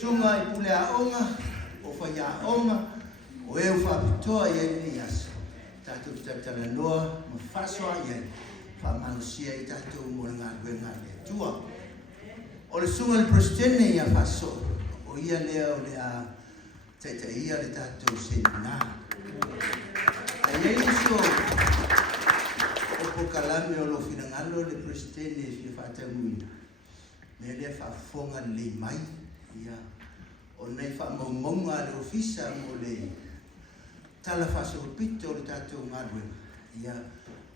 Sunga i pule a onga, o whaia onga, o e uwha pitoa i e ni asa. Tātou tatana noa, ma whasoa i e. whamanusia I tātou mo ngā ruenga le tua. O le sunga le prestene ia whaso, o ia lea o le a taita ia le tātou senina. A iei so, o pokalame o lo finangalo le prestene fia whatamuina. Me lea whafonga le mai, ia. O nei whamaumonga le ofisa mo le tala whaso pito le tātou ngā ruenga. Ia,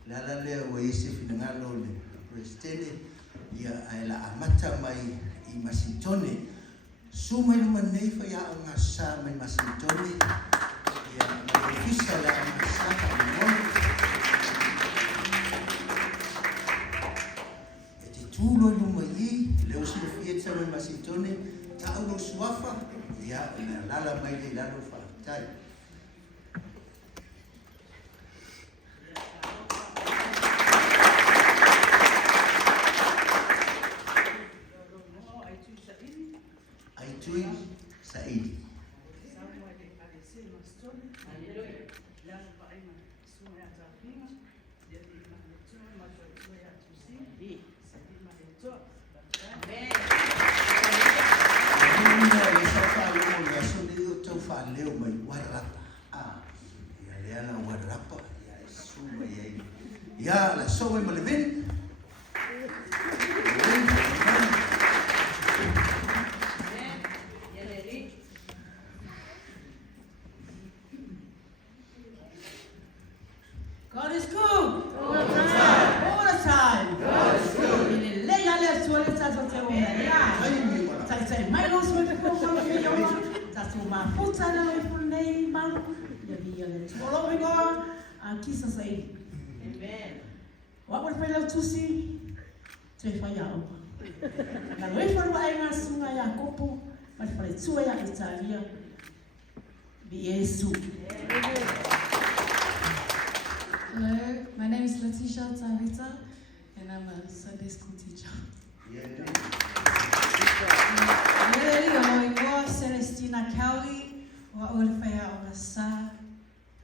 lala lea o ese finangalo le prestene, ia ai la amata mai I Masintone. Suma I luma nei whai a ngā sā mai Masintone. Ia mai ofisa la ngā sā ka mone. E te tūlo I luma I, leo sila fieta mai Masintone, ta aulo suafa, ia na lala mai le lalo whaatai. Saidi. Ya la sowe malevin. God is good. All the time. All the time. God is good. In the lay left to let us what you want. Tai tai mai lo so te ko ko ki yo. Ta so ma puta na le fu nei ma. Ya bi ya le. Following on kisa sai. Amen. What was my love to see? Te fa ya o. Na le fu wa ai sunga ya kopo. Ma fa le tua ya Italia. Bi Yesu. Hello, my name is Letitia Tavita, and I'm a Sunday school teacher. Lele o ingoa Celestina Cowley, o olifea o sa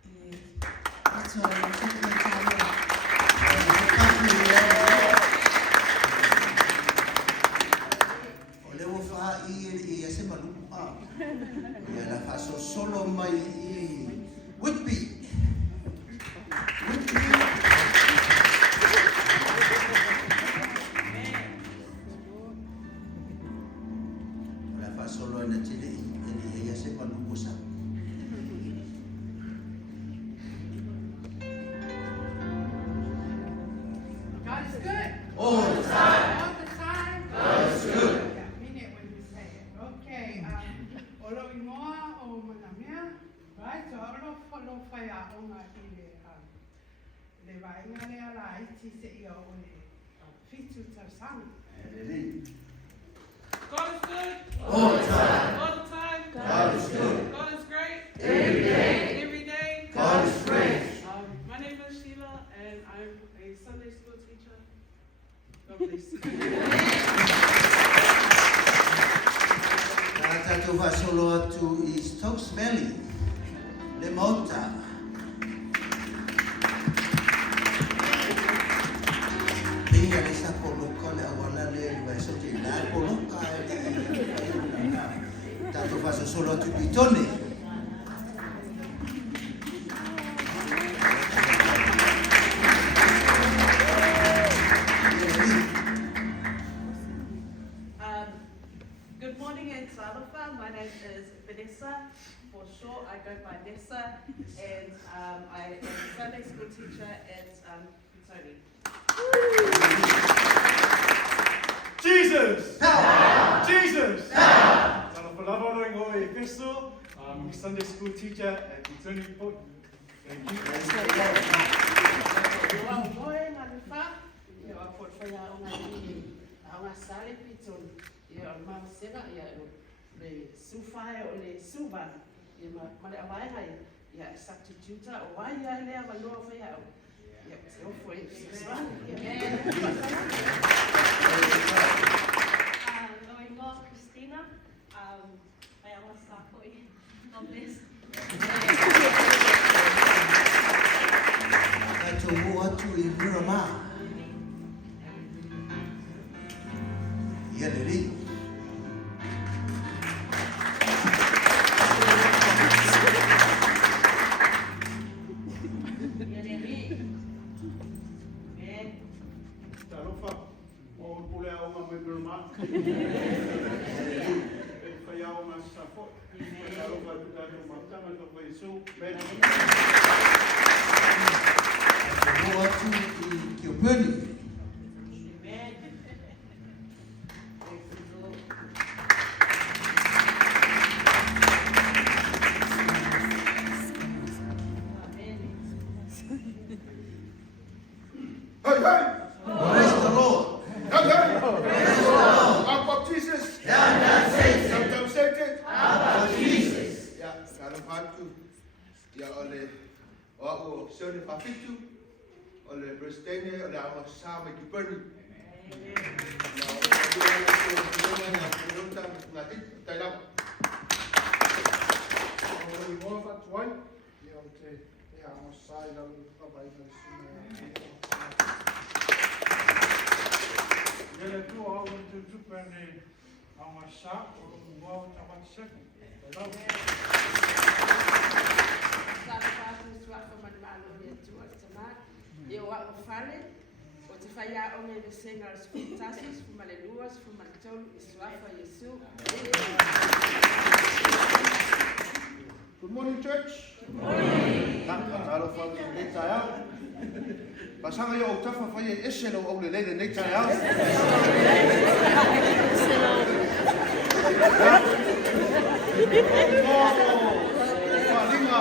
e atua e tuku e taua. O lewo wha I ase maluku a. Ia la whaso solo mai I Whitby. Solo en el Chile y ella se cuando usa. God is good. All the time. All the time. God is good. Yeah, mean it when you say it. Okay. Olo ingoa o manamia. Right. So olo follow fire on le vainga le ala iti se ia o le fitu tarsang. God is good. All the time. All the time. God is good. God is great. Every day. Every day. God is great. My name is Sheila, and I'm a Sunday school teacher. God bless you. Tātou whasolo atu I Stokes Valley. Le Mota. Pinga le sa poloka le awala le so te la poloka tātou whasolo atu Pitone. Good morning in Talofa. My name is Vanessa. For short, I go by Nessa, and I am a Sunday school teacher at Pitoni. Jesus! Now! Jesus! Now! Talofa lava no ingo e Peso. I'm a Sunday school teacher at Pitoni Port. Thank you. Wa moe na le fa. Ia wa por fa ya ona ni. Ona sale Pitoni. Ia ma sega ia le sufa o le suba. Ia ma le avai hai. Ia substitute o wai ia le ava no fa ya. Ia se o foi se va. Loingo Christina. I am a Sakoi. God bless. Tātou mo atu I Miramar. Ia le li. Talofa, o pule au ma me berma. Fai au ma safo. Talofa tu matama to fai su. Mo atu ki o puni. Hey, hey! Praise the Lord. Hey, hey! Up of Jesus! Down Satan! Ya, kalau patu, ya oleh o sone papitu, oleh Prestene, oleh awas sama kipani. Ele tu au tu pene amasa o uau tamatse. Eu fale, o te whaia o me senga as futasis, fumale luas, fumale tolu, iswafa Yesu. Good morning, church. Good morning. Hallo van de Netaya. Pasanga yo tafa fa ye eselo o le le Netaya. Falinga,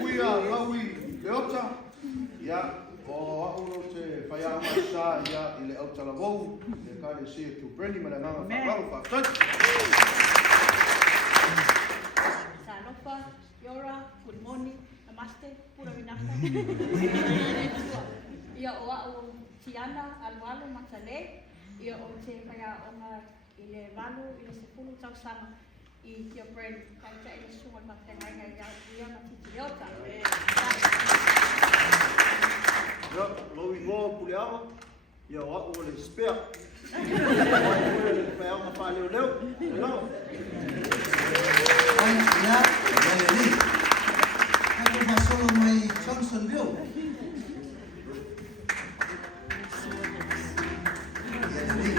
kuia, lawi, leota. Ya, o uno te faya masa ya ile auta la bou, le kale se tu prendi malanga fa lawo fa touch. Salofa, Yora, good morning, namaste, pura vinaka. Ia o au Tiana, alwalo, matale, ia o te kaya onga ile walu, ile sepulu tau sama. I kia brain, kaita ile sunga matenga ia na titiota. Ja, lowi mo puliawa. Ja, wat o le spea. Pe au fa leo leo. Hello. Ai, ia le li. Ai, ma solo mai Johnsonville. Ia le li.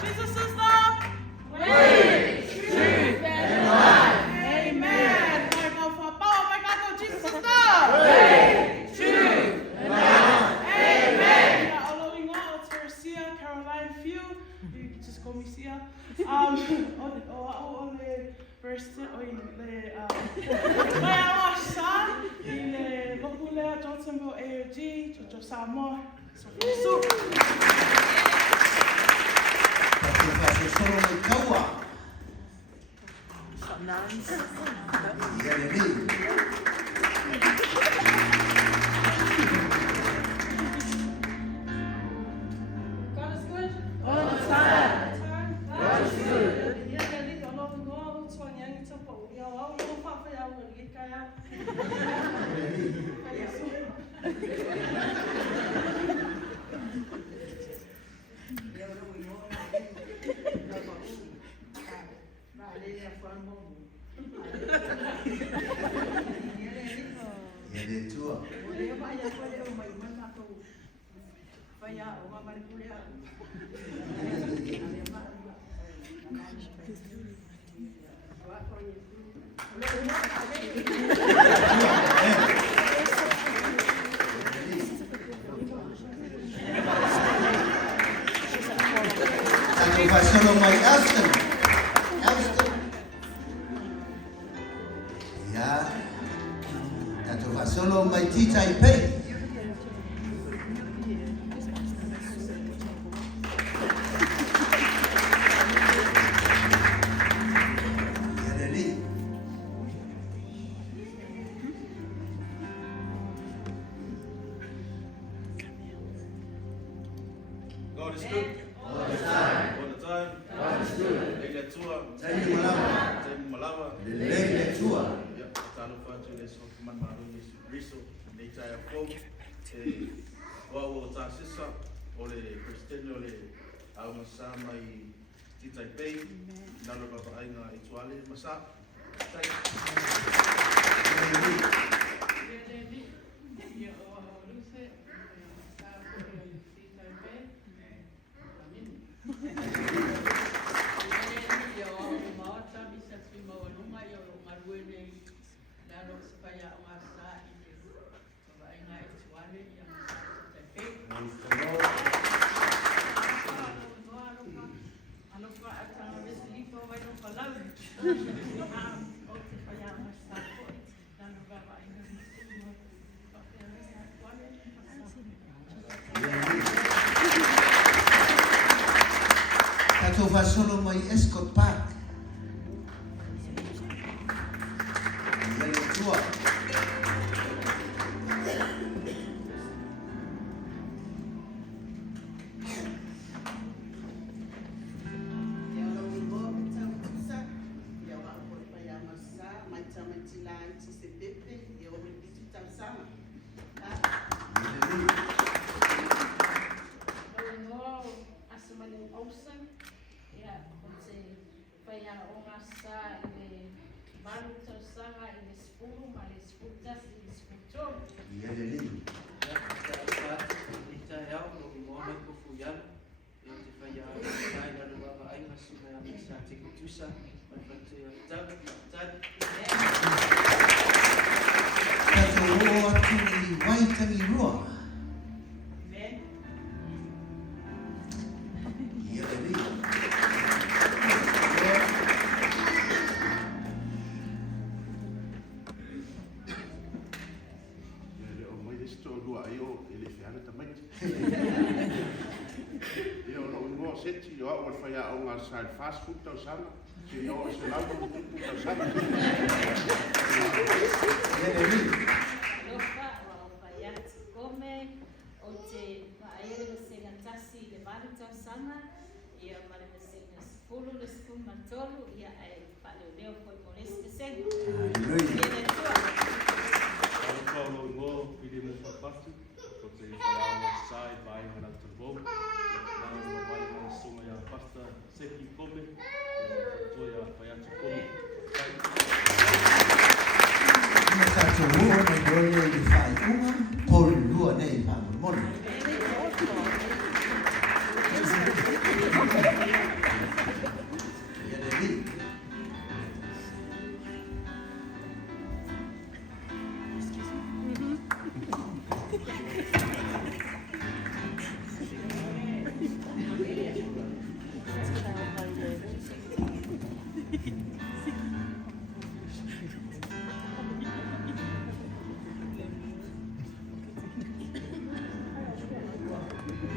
Jesus is the way, truth, and life. Amen. My God, for power, my God, Jesus is the way, truth, and life. Amen. Yeah, following out, it's Sia, Caroline Few. You can just call me Sia. On the verse, ile Lokulea Johnsonville AOG, Jojo Samoa, so. Solo mai kaua. Ia le li. God is good. All the time. God is good. Yeah, yeah, they don't know what's going on. It's a phone. Yeah, well, no papa, I will get kaya. Ia le tua. Tatu fa solo mai Elston. Ia. Tatu fa solo mai Tita Ipei. Ia le li. God is good. All the time. God is good. Leila tua. Taimu malawa. Malawa. Le le tua. Ya, talo fa so man maru Yesu Kristo nei tai fo wa o ta sisa o le Kristene o le au masama I titai pei nalo baba ainga I tuale masa tai Tato fa solo mai Escort Park. Iele tua. Fast food tau sana, si yo es el auto tau sana. Come o te aere le senga tasi le vale tau sana, ia mare le senga spulu le skuma tolu, ia ai pale o leo foi moles le senga. Paulo ngo pide mo papatu, o te whaiawa sai vai hana turbo. Nā vai hana sunga ya pasta seki kome, toia whaiatu kome. Ina tato rua nei dole I whai unga, pol rua nei whangu monu. Iele li.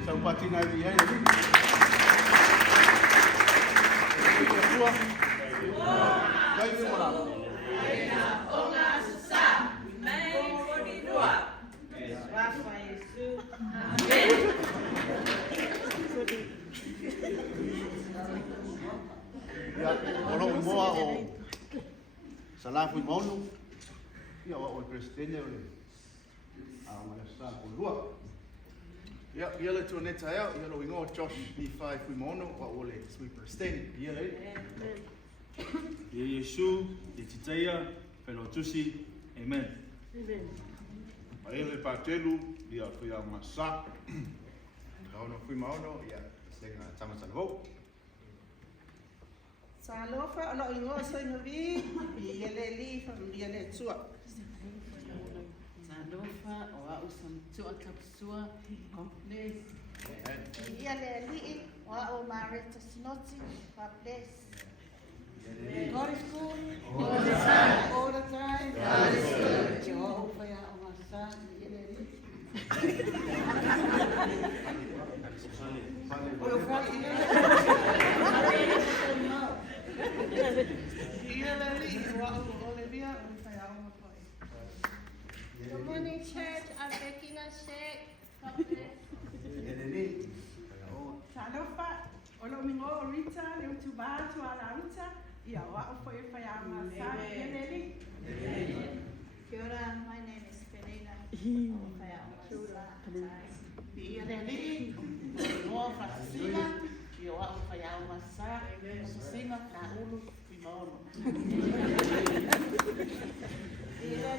Sau patina I ai. Kai ni mora. Ya, olo moa o salafu monu. Ya o Kristene o le. Ama sa ko lua. Ja, yele to net ia, yele wingo Josh B5 Fumono, wa ole sweeper sten, yele. Ye Yesu, ye titeia, pelo tusi, amen. Ele patelu, ia fia masa. Ono Fumono, ia senga tama salvo. Salofa ono ingo so ingovi yele li yele tsua. Salofa o a usam tsua kapsua complex. Yele li wa o marita snoti paples. God is good. All the time. All the time. God is good. Jehovah ya o masa yele li. Oyo fati Good morning, church. I'm making a shake. God bless. Talofa, olo mingo Rita, le utuba tu ala Rita, ia wa o foi fa ya masa, yele li. Kia ora nono.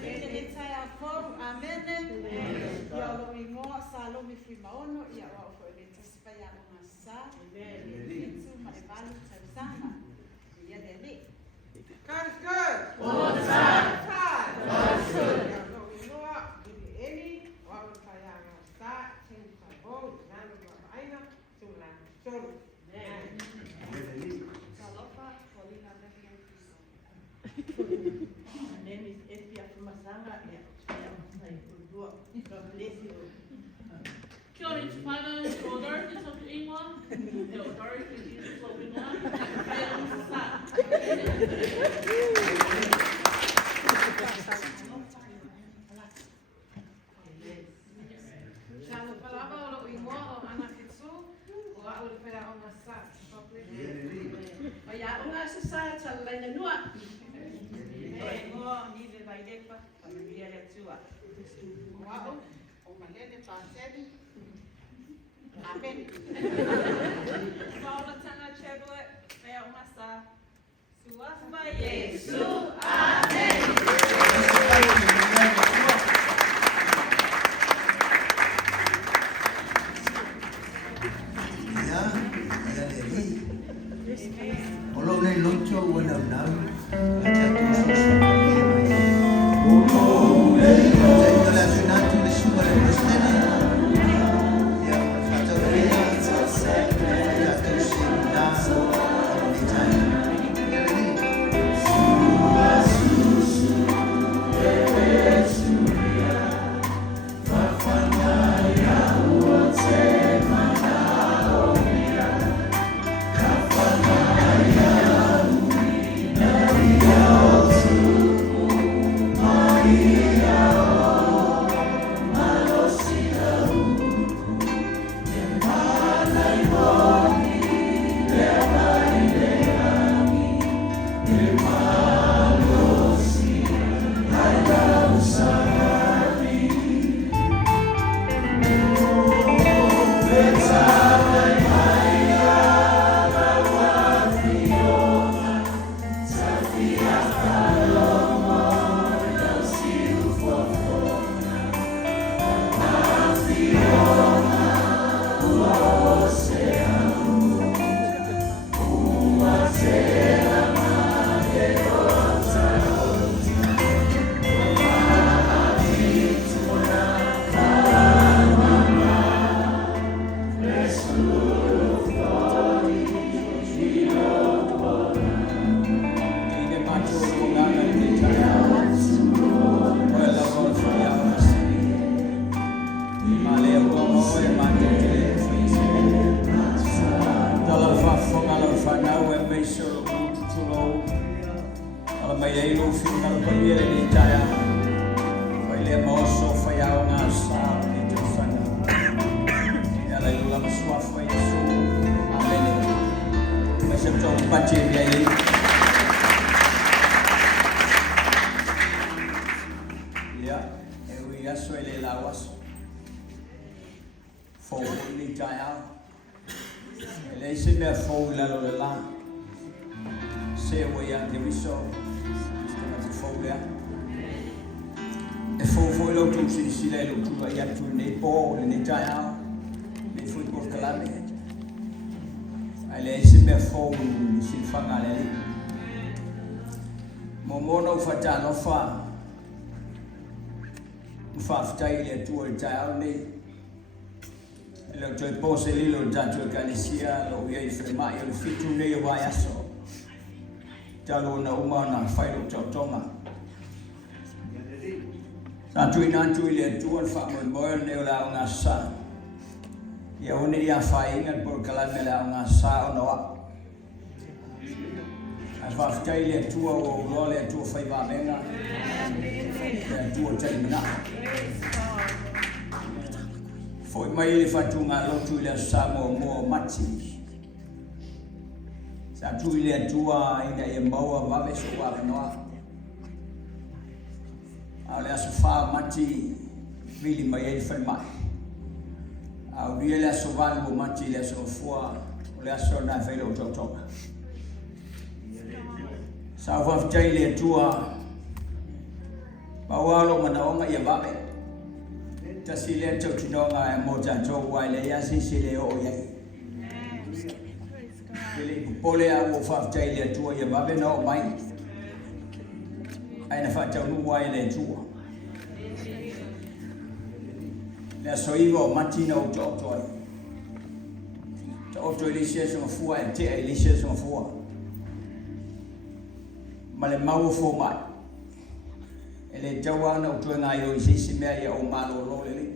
Ele tai a fou, amene. Ia lo ingoa sa lo mi fui maono, ia o fo ele tasipai a mga sa. Itu mare balu tausanga. Ia lele. God is good. All the time. God is good. Ia lo ingoa, ili eli, wa o kaya ngā sa, tēn kai hou, nāno ngā aina, tūna solu. Salofa, Paulina Bethlehem Piso. My name is Espia Fumasanga. God bless you. Kia ora te whānau, ko Dorothy toku ingoa, e o Dorothy Jesus toku ingoa, e o sa. Shano palava o lo ingoa o ana kitsu, o a o le pera o ngā sa. O ia unga sa talaina nua. E ngoa ni le vai lepa, pa me mia le tua. Wao, o malene pāseni, amen. Paula Tanga Chevrolet, Mea Umasa, Suafa Yesu, Amen. Ya, ya leli. Olo nei loncho wana nau. Acha tu susu. Tengo la finatu le suba le prestene. Ya, fata ria. Ya tu sinna. Ni tai. Ya leli. Lo joy pose lilo dato Galicia lo ia ifrema yo fitu ne wa yaso talo na umana failo totonga tatu inantu ile tuan fa mo ne la nga sa ya oni ya fa ingat por kala ne la nga sa no wa afa fta ile tua o lo le tu fa va venga ya tu termina foi mai le fatunga lotu le samo mo mati sa tu ile tua ina e maua va so wa no ale aso fa mati vili mai e fa mai au ile aso va mo mati le aso fua le aso na velo totoka Sa whaftai le tua Pawalo manaonga ia vape Ta sile tau tinonga e moja tau waile ia sile o iai Kili kupole a wo whaftai le tua ia vape na o mai Aina whatau nu waile tua Lea soiwa o matina o tōtoi Ta oto ilisia sunga fua e te ilisia sunga fua Ma le mau fo mai E le tawana o tue ngai o isisi mea ia o malo lo le li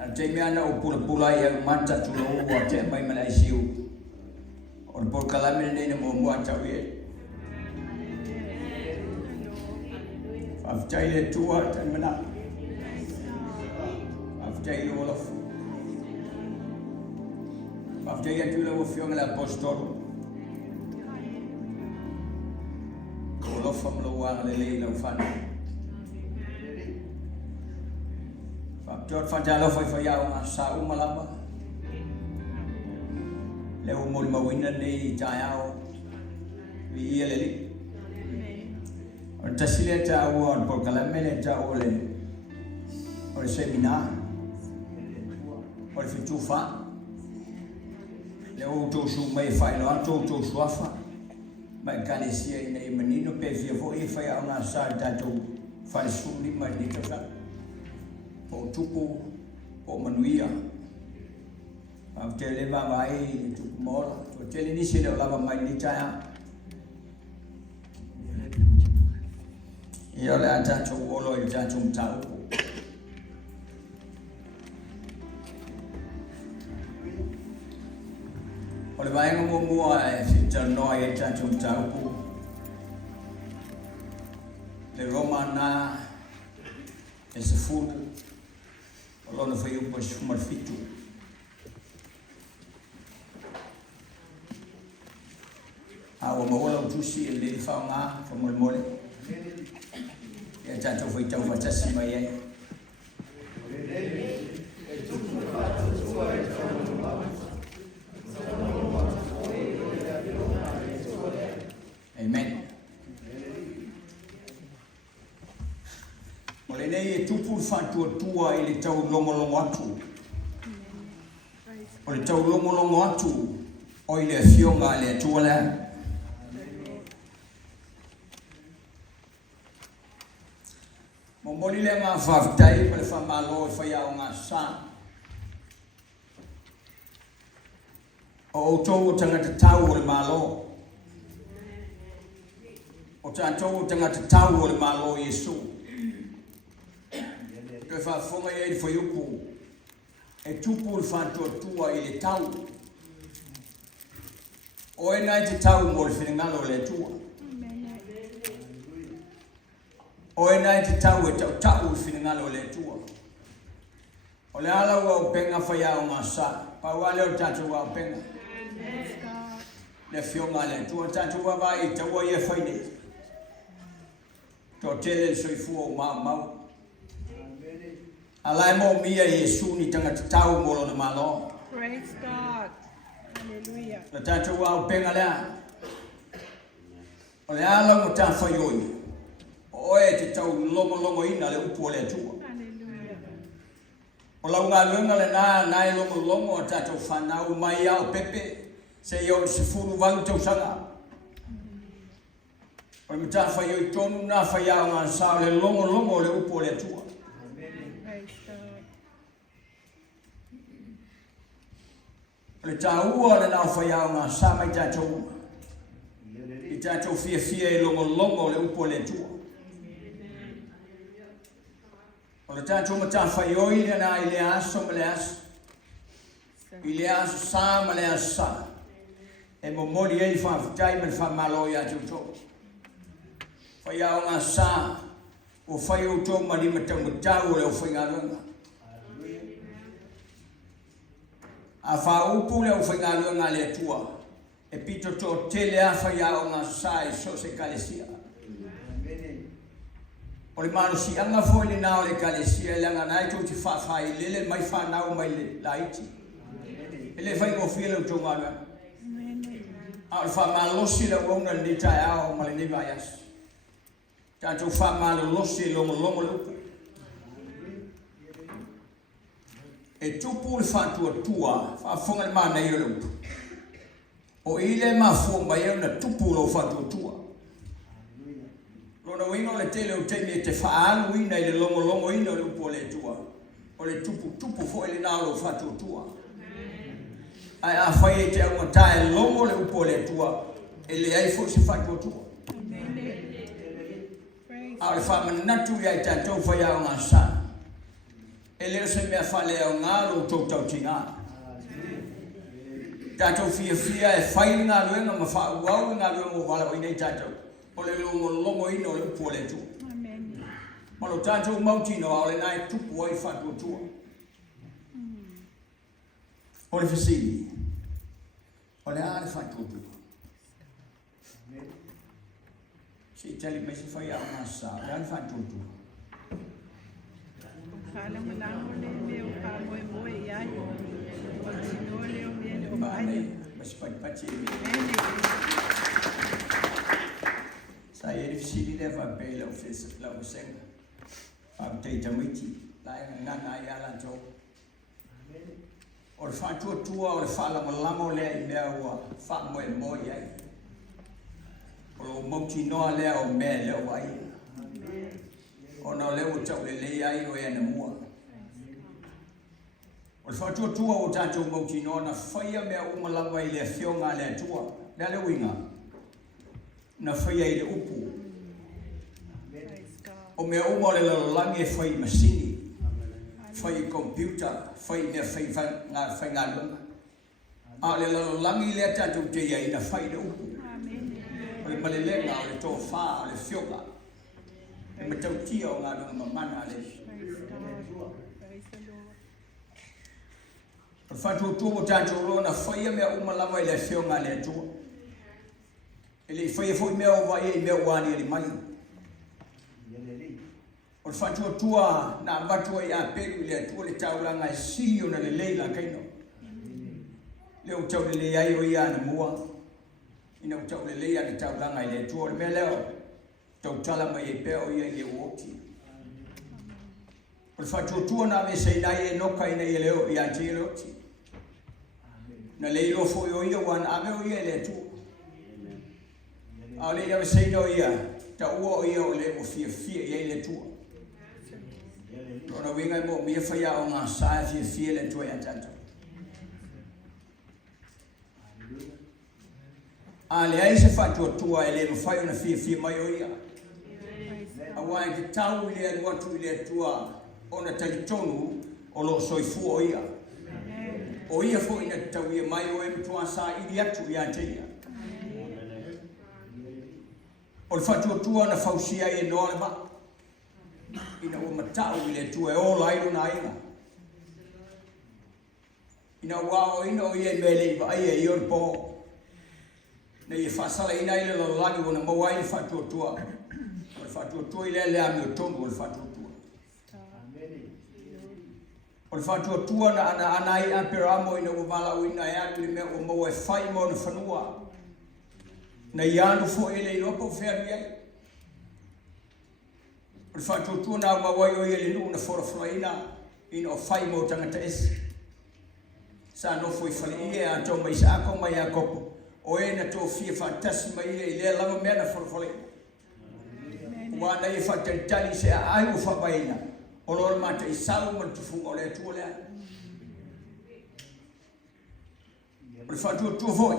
A te mea na o pula pula ia manta tula ua te mai mana isiu O le por kalamene nene mo mua tau ie Whaftai le tua te mana Whaftai le olofu Whaftai atu le wafionga le apostolo Lofa mloa le le no fana. Faktor fajalo foi ya uma sa uma lama. Le umul mawina ni tayao. Vi ele li. Tasile ta won por kalamele ta ole. Ole seminar. Ole fitufa. Le o to su mai fai no to suafa. Mai kalesia ina i manino pe fia fo e fai ana sa tatou fai suli mai ni tata po tupu po manuia a tele va vai tu mora to tele ni se lava mai ni taya io le atato olo il tato un tau Ole vai ngo mua e fita noi e tato un tau Le romana e se fulu Olona foi un po' sfumalfitu Awa maola utusi e le whaonga fa mole mole E tato foi tau fatasi mai ai Amen. Ole nei e tupu whantua tua i le tau longolongo atu. O le tau longolongo atu o i le fionga le atua lea. Momoli le ngā whaftai pa le whamalo e whaiao ngā sā. O tau o tangata tau o le malo. O tātou tangata tau o le malo Iesu. Koe whaafonga e i whaiupu. E tupu le whantua tua i le tau. O e nai te tau mo le whenengalo le tua. O e nai te tau e tau tau le whenengalo le tua. O le ala ua o penga whaiao ngā sā. Pauale o tātou ua o penga. Le fionga le tua tātou ua vai i taua i e whaine. Tō tele le soifua o mau. Alai mo mia Iesu ni tangata tau molo na malo. Praise God. Hallelujah. La tātou au penga lea. O le ala mo tā whaioi. O e te tau longo ina le upu o le atua. Hallelujah. O lau ngā luenga le nai longo o tātou whanau mai au pepe. Se iau se furu vau tau sanga. O me tā whaioi tonu nā whaiao ngā sā le longo le upu o le atua. O le tā ua le nau whaiao ngā sā mai tātou. I tātou fia e longo le upu o le atua. O le tātou ma tā whaioi le nā i le aso ma le aso. I le aso sā ma le aso sā. E mo mori e i whawhitai ma le whamalo i atu tō. Whaiao ngā sā. O whai o tō mani ma tau matau o le o whai ngā runga. A wha upu le o whai ngā runga le atua. E pito tō tele a whaiao ngā sā e so se kalesia. O le mano si anga foi le nao le kalesia e langa nai tō te whawhai lele mai whanau mai le laiti. E le whai o whiele o tō ngā runga. Au fa malosi la wonga le tai au ma le vai as. Tātou fa malosi longo le upu. E tupu le fa tua fa fonga le mana i le upu. O ile ma fomba ia na tupu lo fa tua. Lona wingo le tele o te me te fa alu ina i le longo ina le upu le tua. O le tupu fo ele na lo fa tua. Ai a fai te au matai longo le upo le tua e le ai fo se fa tua. Au le fa manatu ia te tau fai au ngasa. E leo se mea fa le au ngalo tau tinga. Tātou fia e fai ngā luenga ma fa uau ngā luenga o wala o inei tātou. O le longo ina o le upo le tua. Malo tātou mautino au le nai tupu ai fa tua. O le fasili. O le ale fa tua. Si tali me si fai au ngasa, le ale fa tua. Kala malango le meu ka moe iai. O tino le o mene o mai. Mas pati. Sa e fasili le fa pe la ofisa la osenga. Fa te tamiti, la ngana ia la jo. O le fa tua o le fa lamo le i mea ua fa moe iai. O lo mauti noa lea o mea leo ai. O na leo o tau le ai o ea na mua. O le fa tua o tātou mauti noa na whaia mea umalama i lea whionga lea tua. Lea leo inga. Na whaia i le upu. O mea uma le lalalangi e whai masini. Whai computer. Whai mea whai ngā lunga. A le lalalangi lea tātou te ia ina whai le upu. O le malelenga, o le tō whā, o le whionga. E matau tia o ngā lunga mamana le. O whātua tō o tātou roa na whaia mea umalama i le whionga le atua. E le whaia fwoi mea o vai e mea wāni e le mai. O le whātua tua na ambatua i a peru i le atua le tauranga e sili o na le leila kaino. Leo tau le le ai o ia na mua. Ina utau le leia ni tau langa i le tua le mea leo. Tau tala mai e peo ia i e uoti. O le whātua na me sei nai e noka ina i leo i a te leoti. Na le ilo fo i o ia wan ame o ia i le tua. A le ia me sei no ia. Ta ua o ia o le o fia ia i le tua. Rona winga mo mia whaia o ngā sae fia le tua i a tata. A le ai se whātua e le mawhai o na fia mai o ia. A wai ki tau i le aluatu i le tua o na talitonu o lo soifu o ia. O ia fo ina tau ia mai o e mtua sa ili atu i a te ia. O le whātua na whausia i e noa le ma. Ina o matau i le tua e o lairo na inga. Ina wao ina o ia i mele i vai e i o po. Na ia whasala ina i le lalani o na mawai i whātua. O le whātua i le lea mi o tonu o le whātua. O le whātua na ana i aperamo ina o wala o ina e atu i mea o maua e whai mo na whanua. Na i anu fo ele i ropa o whea ai. O le whātua na mawai o ele nu na whorafura ina o whai mo tangata esi. Sa no foi whali i e a tau mai sa ako mai a kopo. O e na tō fia whātasi mai e i lea lama mea na whorafura. Wa na i whātari se a ai o whapaina. O lor mata i sau man tufunga o lea tua lea. O le whātua foi.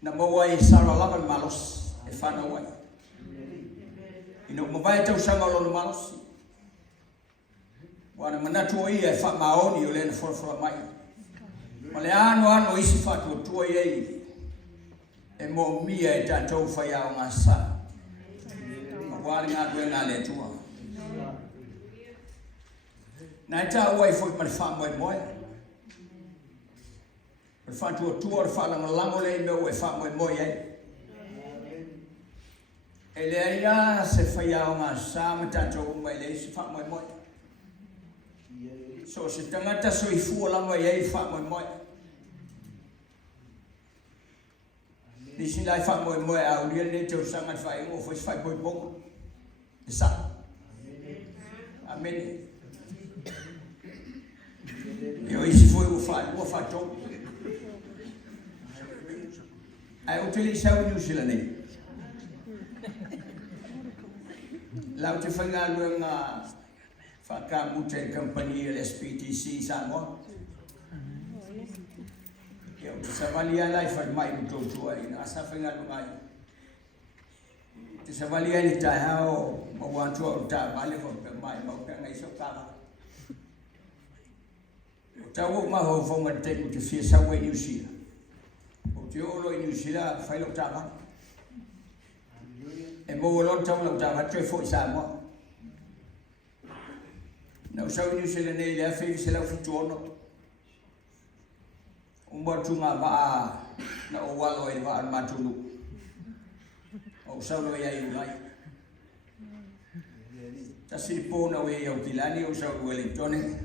Na mawai e sara lama malos e whana wai. Ina mawai tau sama o lona malos. Wana manatu o ia e wha maoni o lena whorafura mai. Ma le ano isi whātua i ei. E mo mia e tātou whai au ngā sa. Ma wāri ngā due ngā le tua. Nā e tā uai fwoi ma le wha moe moe. Le whātua le whālanga lango le i meu e wha moe moe ei. E le aia se whai au ngā sa ma tātou mai le isi wha moe moe. So se tangata so i fua lama i ei wha moe moe. Nisi lai wha moe moe au lia ne tau sanga whai ngo fwis whai poi ponga. E sa. Amen. Io isi foi o wha tau. Ai o te li sau New Zealand nei. Lau te whainga luenga whakamute company LSPTC Samoa. Ia o te savalia lai whai mai mutou tua ina asa whainga luenga i. Te savalia ni tai hao mawantua o ta vale whape mai maupenga iso kama. O tau o maho whonga te mu te whia sawa i New Zealand. O te olo i New Zealand whai lo tama. E mo lo tau lo tama te fo Samoa. Na usau New Zealand nei le fe se la fitu ono. Umbatunga va na o walo e va matulu. O usau lo ia i ngai. Tasi po na we o kilani o usau Wellington.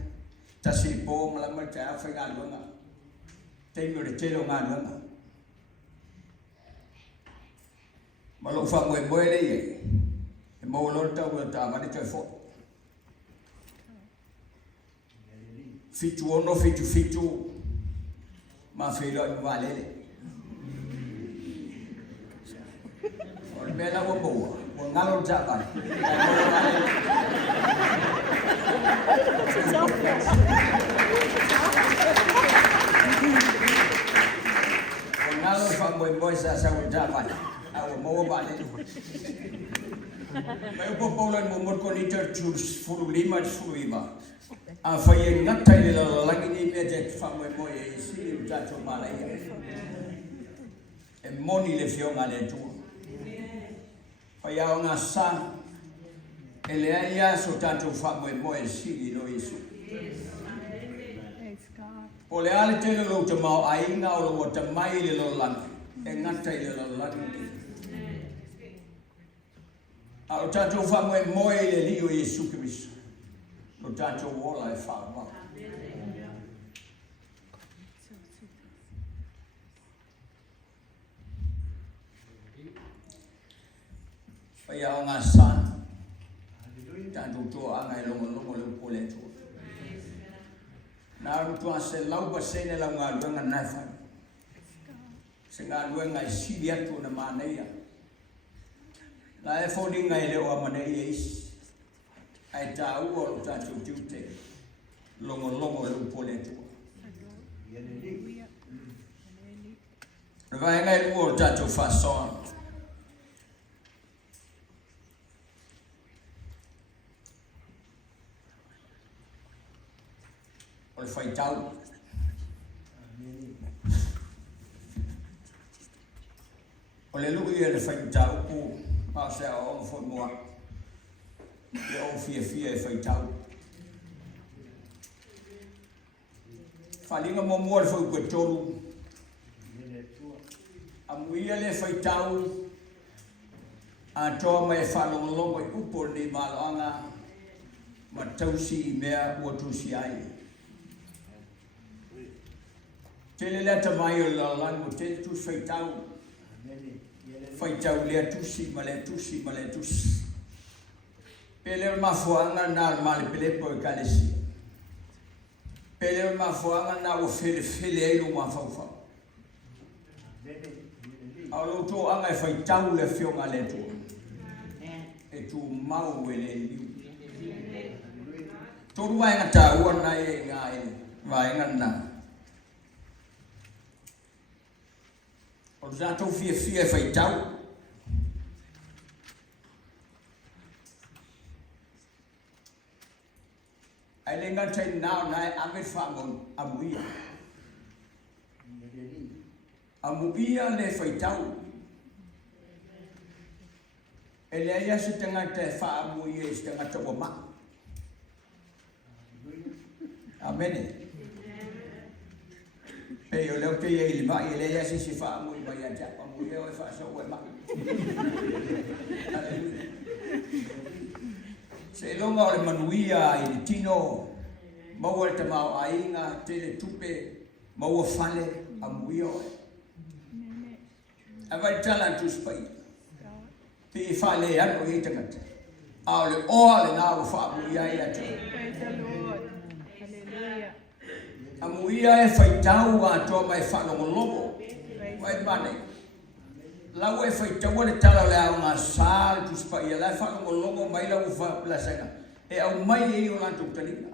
Tasi po malama te a whainga luenga. Teimo le telo ngā luenga. Malo wha moe moe le ie. E mo lo tau o ta mani te fo. Fitu ono, fitu. Ma whilo i mwalele. O le mea lawa moa. O ngalo tapai. O ngalo wha moe moe sa sa o tapai. Awa moa wale. Mai upo pola ni mo ko ni ter chus furu lima furu iba. A whai e ngatai le lalangi ni mea te whamoe moe e siri o tato mala ia. E moni le whionga le tua. Whai au ngā sā. E le aia so tato whamoe moe e siri lo isu. O le ale tele lo te mau a inga o lo te mai le lo langi. E ngatai le lalangi. A o tato whamoe moe le li o Jesu Christ. No tato wola e whaama. Whai au ngā sā. Tato toa anga e longo le upole toa. Nā rutua se lau basene lau ngā luenga nai whai. Se ngā luenga e siri atu na māneia. Nā e whoninga e leo amanei e isi. Ai ta ua o tatou tiute longo le upole tua. Na vai ngai ua o tatou whasoa. O le whaitau. O le lui e le whaitau ku maasea o ongo fwoi moa. Le o fia e whaitau. Whalinga mo le whau koe toru. A muia le whaitau. A toa mai whalongolongo i upo ni maloanga. Ma tausi i mea ua tusi ai. Tele leta mai o lalango tele tus whaitau. Whaitau lea tusi ma le tusi. Pele mafuanga na mali pele po kalesi. Pele mafuanga na o fele ai lo mafaufa. Alo to anga e fai tau le fionga le to. E tu mau ele liu. To vai na ta ua na e ngai vai ngana. O za to fia fai tau. Ai le ngatai nao nai ame whangon amuia. Amuia le whaitau. E le aia se te ngata e wha amuia e se te ngata wa ma. Amene. Pe o leo te iei li mai, e le aia se wha amuia mai a japa. Amuia o e wha sa ue ma. Aleluia. Se longa o le manuia i le tino, maua le tamau ainga, te le tupe, maua fale, a muia oe. Avai tala tu spai. Pi fa le ano i tangata. Au le oa le nā ufa muia i atu. Praise the Lord. Hallelujah. A muia e whaitau a toa mai whanongologo. Wai mane. Lau e whaitau le tala le au ngā sāle tu spai. E lai whanongologo mai lau ufa plasanga. E au mai e o ngā tuktalina.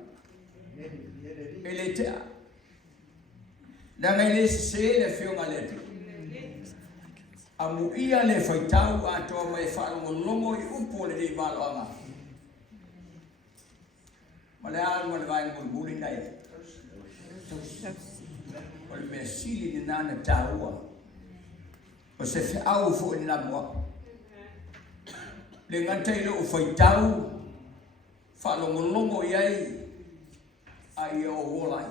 E le tea. Nanga i le se le whionga le tu. A muia le whaitau a toa mai whanongologo i upo le rei maloanga. Ma le alu le vai ngulmuli nei. O le mea sili ni nana tāua. O se whiau fo ni namua. Le ngantai le o whaitau whalongolongo iai ai o wolai.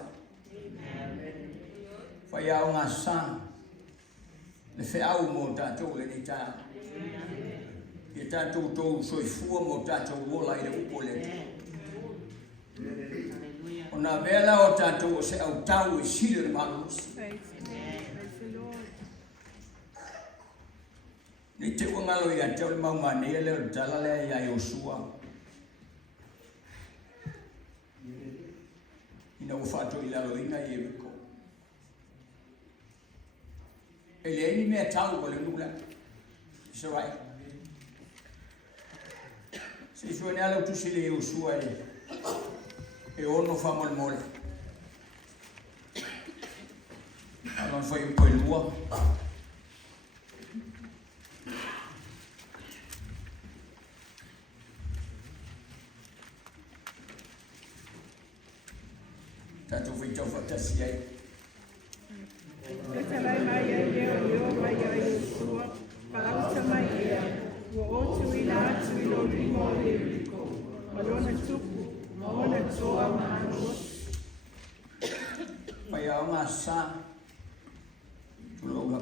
Whaiau ngā sā. Le whiau mō tātou le ni tā. Ki tātou tōu soifua mō tātou wolai le upo le tu. O nā vela o tātou o se au tau e sile le malus. Ni te wangalo i a tau le maungane le o tala le i a Yosua. Ina o whato i lalo ina i Eriko. E le eni mea tau o le nula. Isa rai. Se sua ne ala utusi le Yosua e ono whamol mole. Alon whai upo i lua. Tātou whai tau whatasi ai. Pai au ngā sā tuloga.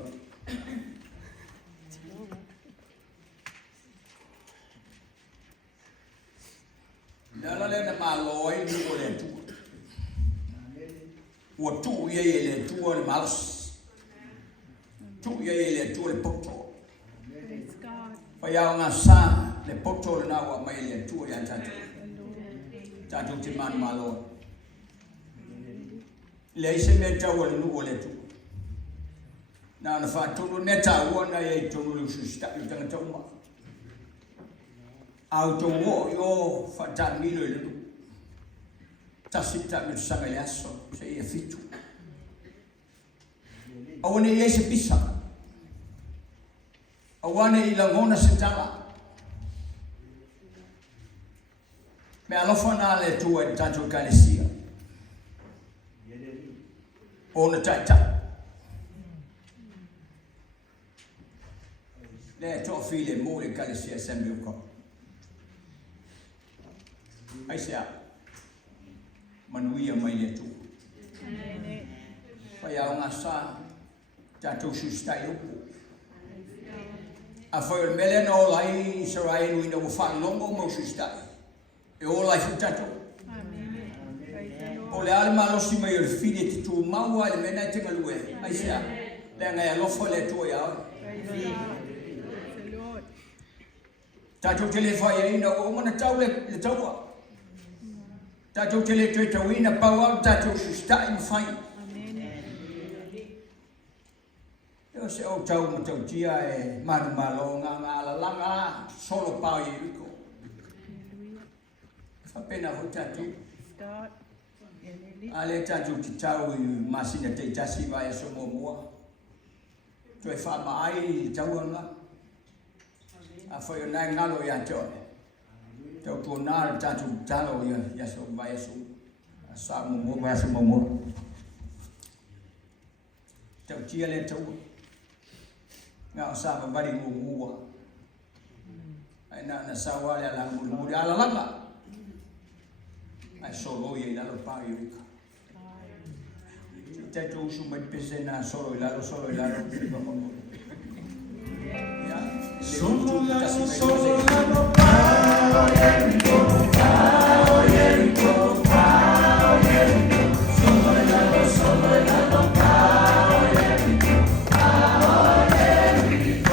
Nala le na maloi ni o le tu. Ua tu ia i le tu o le maus. Tu ia i le tu o le poto. Pai au ngā sā le poto le nā ua mai le tu o ia tātou. Tātou te manu maloi. Le ise me tau le nu o le tu. Na na whātunu ne tau na e tonu le ususta i tangata uma. Au tō o i o whatamilo i le nu. Tasita me tusanga le aso, se ia fitu. Awane i eise pisa. Awane i langona se tala. Me alofa nā le tua i tātou kalesia. Ona taita. Le to file mo le kalesi assembly ko. Ai sia. Manuia mai le tu. Fa ya nga sa tatou sustai upu. A foi il meleno lai sarai no ino fa longo mo sustai. E o lai tatou. O le alma lo si mai il fine ti tu maua le mena te malue. Ai sia. Le ngai lo fo le tu ya. Tatou te le fai ina o mana tau le tau. Tatou te le tui tau ina pau tatou sustai ma fai. Eo se o tau ma tau tia e manu malo ngā ala langa solo pau i riko. Fa pena ho tatou. Ale tatou ki tau i masina te tasi vai so mo mua. Tu e fa mai tau anga. A foi o nai ngalo ia tone. Tau tu nā tatou talo ia so vai so. A sa mo mo vai so mo mo. Tau tia le tau. Ngā sa ma bari mo mua. Ai na sa wale ala mo ala langa. Ai solo ia lalo pa i rika. Tatou su mai pese na solo i lalo Solo lalo pao Jericho, pao Jericho, pao Jericho. Solo lalo pao Jericho, pao Jericho.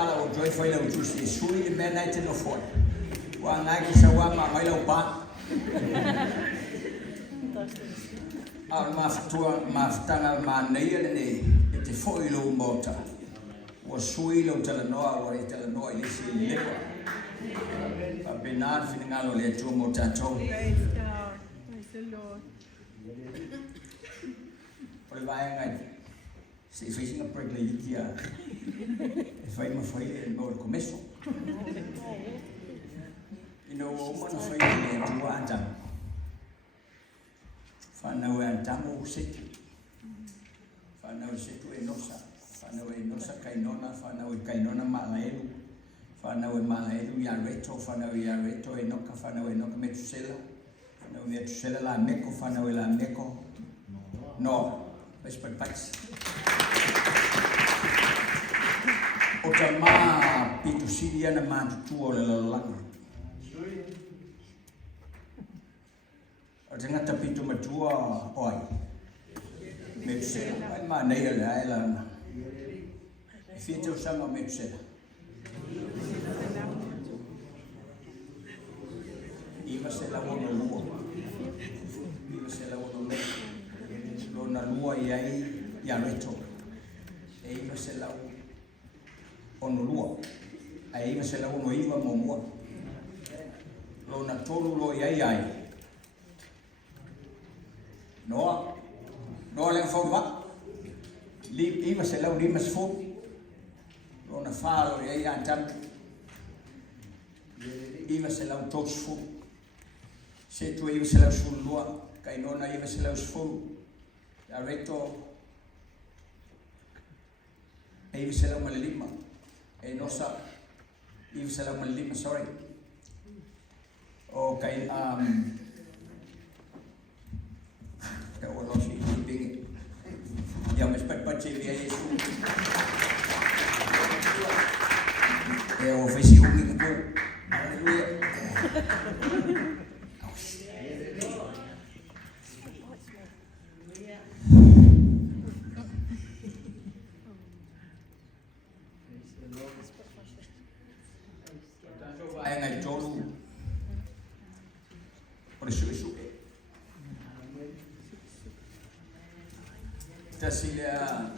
mala o joy foi lau tu se sui le mena te no foi. Wa ngai ki sa wa ma mai lau pa. Al ma fatua ma tanga ma nei le nei te foi lo mota. O sui lo tala noa o i tala noa i si lewa. Pa benar finingalo le tu mo tato. Praise God. Praise the Lord. Oi vai ngai. Se fez uma preglidia. Fai uma foi no começo. E no uma foi le tu anta. Fanau antamu seki. Fanau setu e nosa. Fanau e nosa kainona, fanau e kainona malaelu. Fanau e malaelu ya reto, fanau ya reto e noka, fanau e noka metusela. Fanau e metusela la meko, fanau e la meko. No, mas pats. O ta ma pitu sidia na ma tu o le langa. O te ngata pitu matua oi. Metusela, ai ma nei le ai la. E fia usanga metusela. Iwa se la wono lua. Iwa se la wono le. Lona lua iai ia reto. E iwa se la ono lua. A iwa se la wono iwa mo mua. Lona tolu lo iai ai. Noa. Noa le fauwa. Iwa se la lima se fau. Lona falo iai antam. Iwa se la tos fau. Se tu iwa se la sulua. Kainona iwa se la fau. Ya reto. Iwa se la malilima. E nosa. Iwa se la malilima, sorry. O kain ya wala si bingi. Ya mas patpache via Yesu. E o fesi umi ko. Haleluya. Ai ngai tolu. Por isso. Tasilia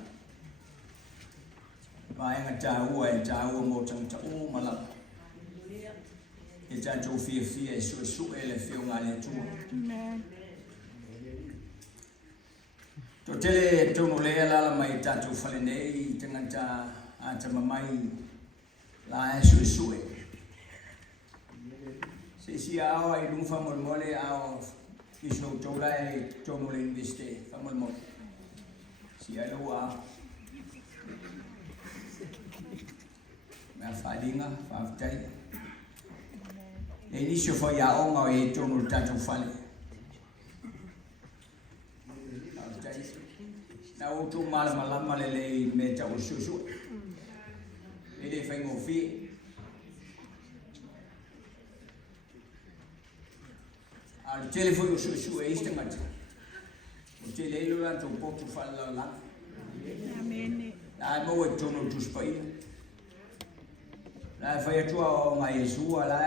mai ngata e tau mo tang tau mala. E tanto fia su ele fio ngale tu. Amen. To tele to no le la mai tanto fale nei tangata ata mamai la su. Si ao ai lung fa mole ao iso to lai to no le investe fa mol. Si ai loa ma falinga fa tai e inisio foi a onga e tono tanto fale na o tu malama le me ta o susu e le fai mo fi al telefono susu e istemata. Te lelo la to potu falla la. Amen. La mo e tono tu spai. La fai tu o mai Yesu ala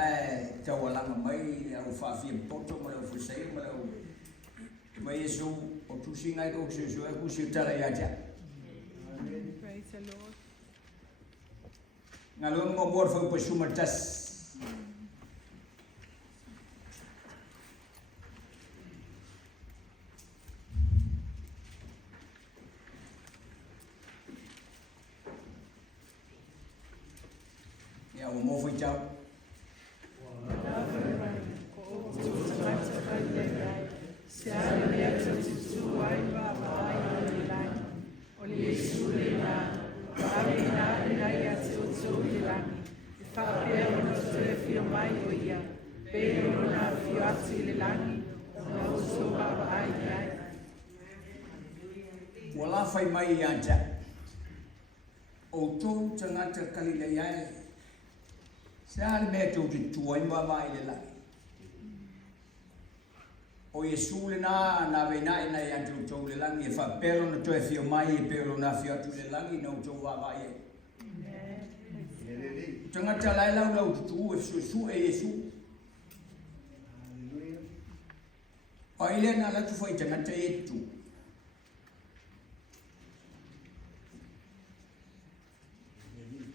te wala mai o fa fi potu mo le fu sei mo le. Mai Yesu o tu singa ko Yesu e ku si tala ya ja. Praise the Lord. Ngalo mo bor fa po sumatas. O mo foi tchau. Wala fai mai anja. O tu tangata kalilai. Sal meto di tua in vai le la. O Yesu le na vena ina ya tu le langi fa pelo no to fio mai pelo na fio tu le langi no to va vai. tangata lai lau tu su e Yesu. O ile na la tu foi tangata e tu.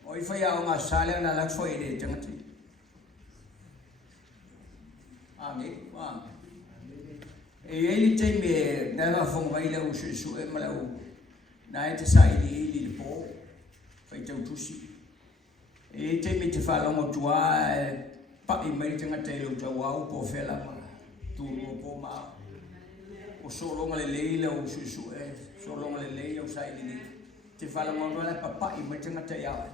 O i foi a nga sala na la foi de tangata. Amen. E ele tem me na fong vai la su e malau. Na te sai li po. Fai tau tusi. E te me te whalongo tua pa i mai tanga te ilo tau au po whela ma tūro po ma o solonga le leila o susu e solonga le leila o sai li te whalongo tua pa pa i mai tanga te au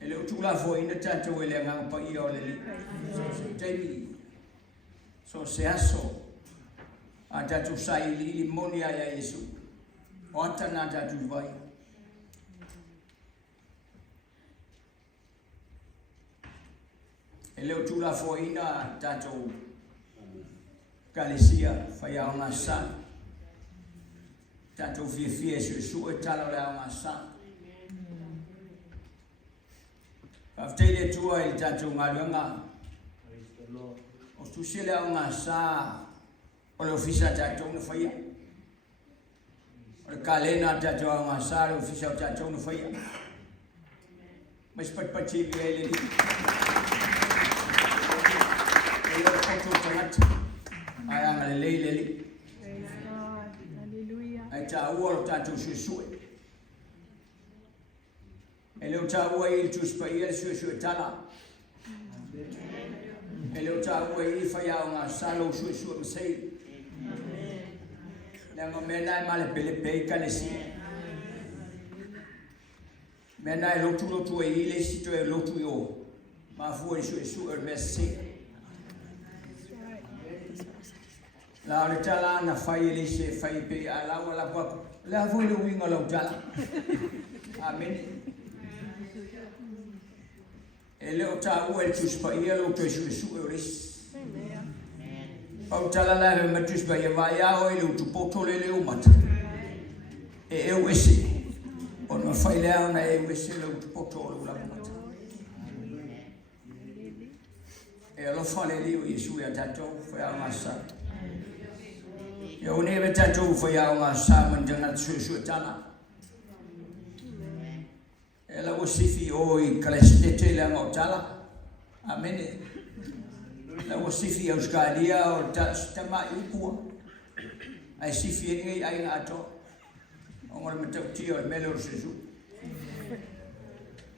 e leo tūla fo ina tātou e le ngang pa i o le li te mi so se aso a tātou sai li moni a Yesu o ata nā tātou vai. E leo tūla foina tātou kalesia whai au ngā sā. Tātou fie su e tala le au ngā sā. Whafteile tua i tātou ngā runga. O tusi le au ngā sā o le ofisa tātou na whaia. O le kalena tātou au ngā sā le ofisa tātou na whaia. Mas patpati e le li. Ai anga le li. Ai ta ua tātou susue. E leo ta ua i tuspa i le susue tala. E leo ta ua i whai au ngā salo susue msei. Lengo mena e male pele pei kalesi. Mena e lotu e i le sito e lotu i o. Ma fu e susue msei. La le tala na fai le se fai pe ala wala pa la foi le winga lo tala. Amen. Ele o ta o el tus pa ia lo to su eures. Pau tala la me tus pa ia vai a o ele tu poto le o mat. E eu ese. O no fai le ana e ese lo tu poto lo la mat. E lo fa le io Yesu ya tato foi a massa. Eu nem me tanto foi a uma sama jangan susu tana. Ela o sifi oi kalestete la ngotala. Amen. La o sifi os gadia o tama upu. Ai sifi ngai ai ngato. Ongor metau tio melo susu.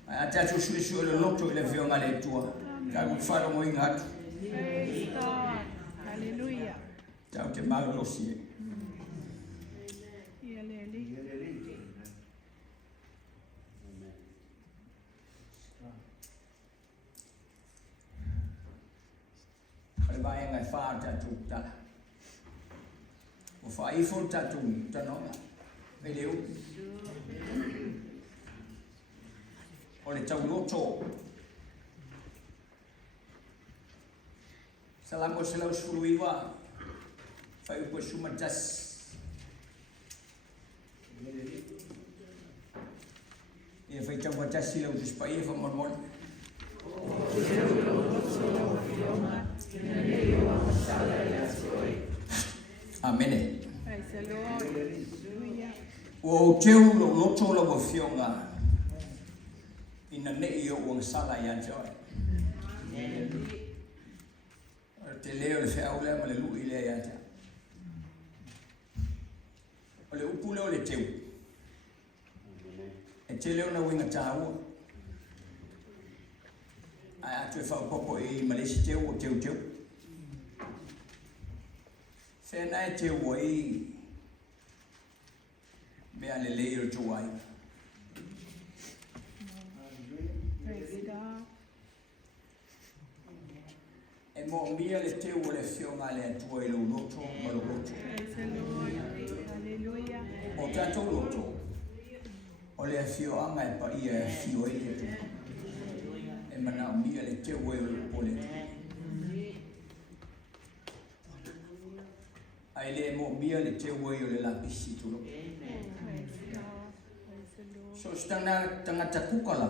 Ai tatu susu le loto le vionga le tua. Ka ku faro mo ingato. Hallelujah. Tau te malo lo si. Vai ngai fa tatu ta. O fa I fo tatu tanonga. E leu. O le tau loto. Salamo se lau sfuluiva. Fai o pois uma das. E fai tau watasi lau tuspai e fa mormon. Amen. O teu lo loto la fionga. Ina nei o wang sala ya joy. Te leo le fea ule ma le lu ile ya ta. O le upu leo le teu. E te leo na winga tāua. Ai atu e whao popo I malesi teu o teu. Whena e teu o I mea le leiro tu ai. E mo mia le teu o le fionga le atua I lo loto ma lo loto. O tatou loto. O le fioanga e pa ia fio I le tu. E mana o mia le teu o le tu. Ai le mo mia le teu o le lapisi tu lo. So stanga takuka la.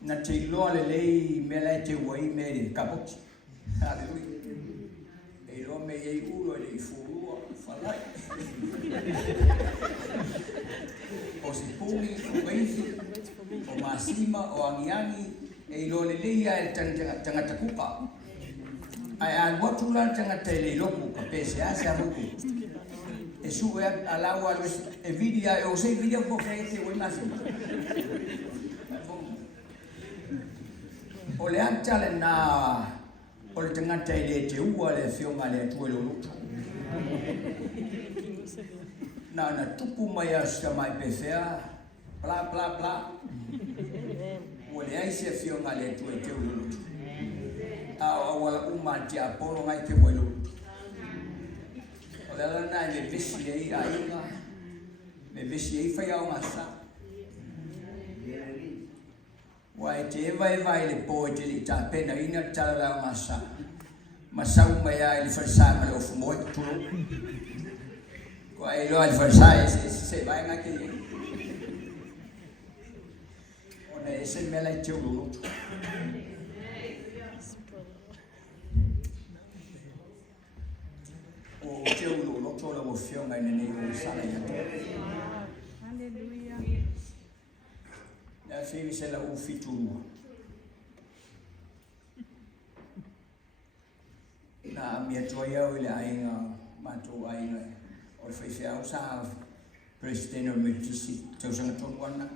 Na te loa le lei me la te wai me kapoti. Hallelujah. E lo me e ulo le furua falai. O si pumi, o weisi, o masima, o angiangi, e lo le lei a tangata kuka. Ai al watu la tangata le loku ka pese ase a muku. E su e alawa e vidia e o sei vidia po fete o masima. O le antale na o le tangata le te ua le fionga le tuelo luto. Na tupu mai a sta mai pefea, bla bla bla. O le aise fionga le tue te ua luto. A wala umati a polo ngai te ua luto. O le lana me visi ei a inga, me visi ei fai au masa. Wai te eva le po te li ta pena ina tala la masa. Masau mai a le farsama le ofu moi tulu. Wai lo al farsai se vai nga ke. Ona ese me la te ulu. O te ulu lo tola mo fionga ina nei o sala ya te. Hallelujah. La femi se la u fitulu. Na mia toia o le ainga mato ainga o le whaiwhea sa President o Metisi tausanga tonu ana.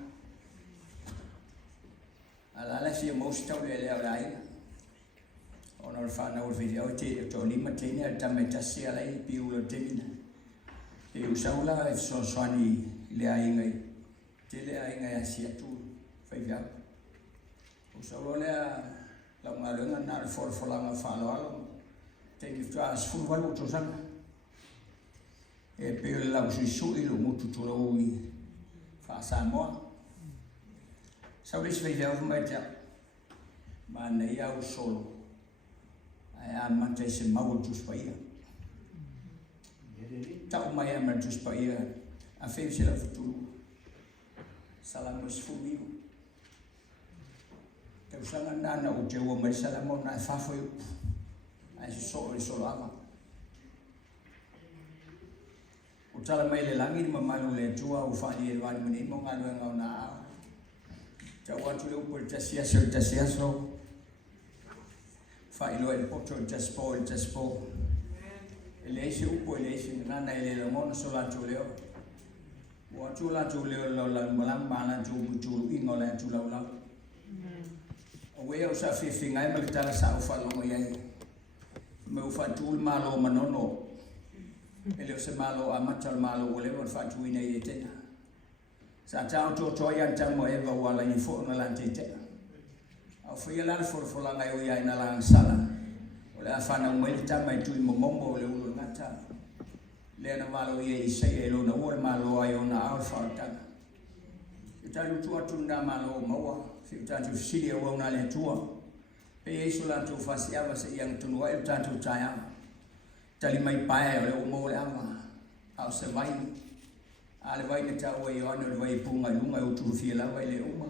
Alala fia mausi tau le lea o le ainga. Ona o le whana o le whaiwhea o te to lima tene al tametasi alai pi ulo temina. E usaula e fsoswani le ainga i. Te le ainga e asia tu whaiwhea. Usaula lea lau ngā runga nā le wholawholanga whaloalo. Te ni ftas fu valu to sana e pe la usu i lo mutu to lo i fa sa mo sa wis ve ja mai ja ma ne ia o solo ai a mate se mau tu spaia ta o mai a tu spaia a fe se la futuro salamos fu mi te usanga nana o te o mai salamo na fa foi ai solo ama. O tala mai le langi ni mamalu le tua o whani e wani mani mo ngā ngau nā au. Ta watu le upo le tasiaso. Whai loa le poto le taspo. E le eise upo e le eise nana e le lamona so lantu leo. O atu lantu leo lau lau malam mana tu mutulu ingo le atu lau lau. O wea o sa whiwhingai ma le tala sa o whalongo iai. Me o fatul malo manono ele se malo a matal malo o le o fatu ina i tena sa tau to ya tamo eva wala ni fo na lante te au foi la for la ngai o ya ina la sala o le afana mo le tama tu mo mombo le ulo ngata le na malo ye se e lo na o malo ai ona au falta ita lu tu atunda malo mawa fi tatu sili o ona le tua e Yesu la tu fasiava se yang tunua il tantu taya tali mai pae o mo le ama au se vai ale vai ne ta o yo no vai punga lunga o tu fi la vai le uma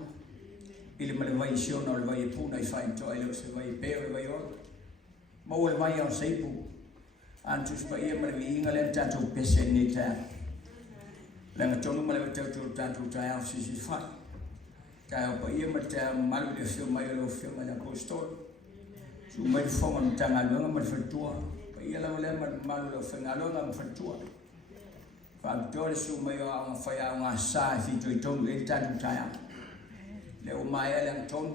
ile male vai sio no vai punga i fai to ile se vai pe o vai o mo le vai o sei pu antu spa ia male vinga le tantu pese ni ta la ngatonu male tantu taya si fa ka o ia mata malu le fio mai lo fio mai apostol su mai fonga mtanga longa ma fatua pa ia la le malu lo fenga longa ma fatua fa dole su mai o fa ya nga sa fi to tonu e tanu taya le o mai le tonu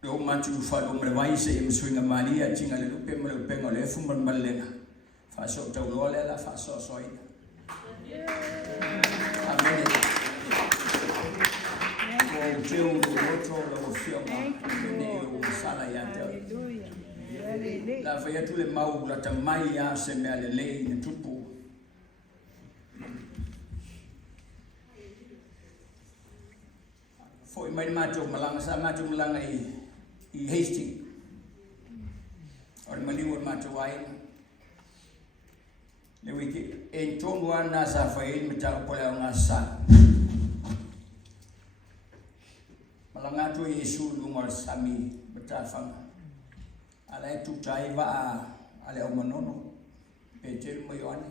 le o mantu fa lo me vai se im swinga malia tinga le lupe me lo pengo le fu man malenga fa so to lo le la fa so so ina amen. Teu outro lo fioma ne o sala ya te la fa tu le mau la tamai ya se me ale le ne tupu foi mai mato malanga sa mato malanga i Hastings or maliwa mato wai le wiki en tongo ana sa fa il meta ko la ngasa Pangato Yesu lungal sami betafang. Alai tu cai va ale omanono. Petel moyone.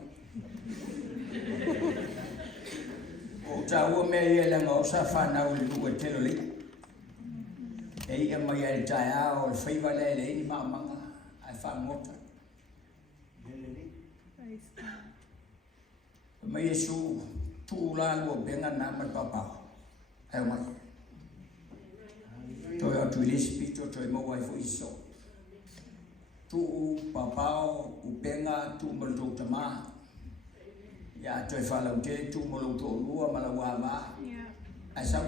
O tawo me yela ngosa fana ul du teloli. Ei e mai ai taia o fai vale le ni manga ai fa mota. Mai Yesu tu la lo benga na ma papa. Ai mai. To ya tu le spirito to mo wai fo iso. Tu papa u benga tu mo to tama. Ya to fa la te tu mo lo to lua ma la wa ma. Ai sa.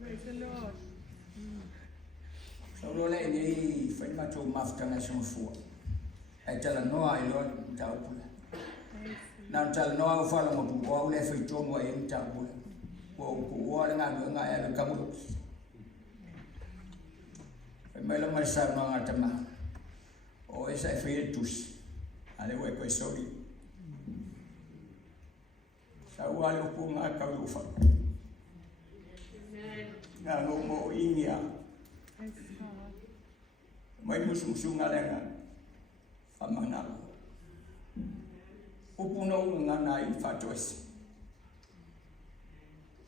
Praise the Lord. So lo le ni fa ma to mafta na so fu. Ai tala no ai lo ta u. Na tal no au fa la mo tu o le fa to mo ai ta u. O le nga ya ka mo. Mai la mai sa no nga tama. O esa fe tus. Ale we ko sori. Sa wa lo ku nga ka lu fa. Nga no mo ingia. Mai musu nga lenga. Famana. Upuno nga na I fatos.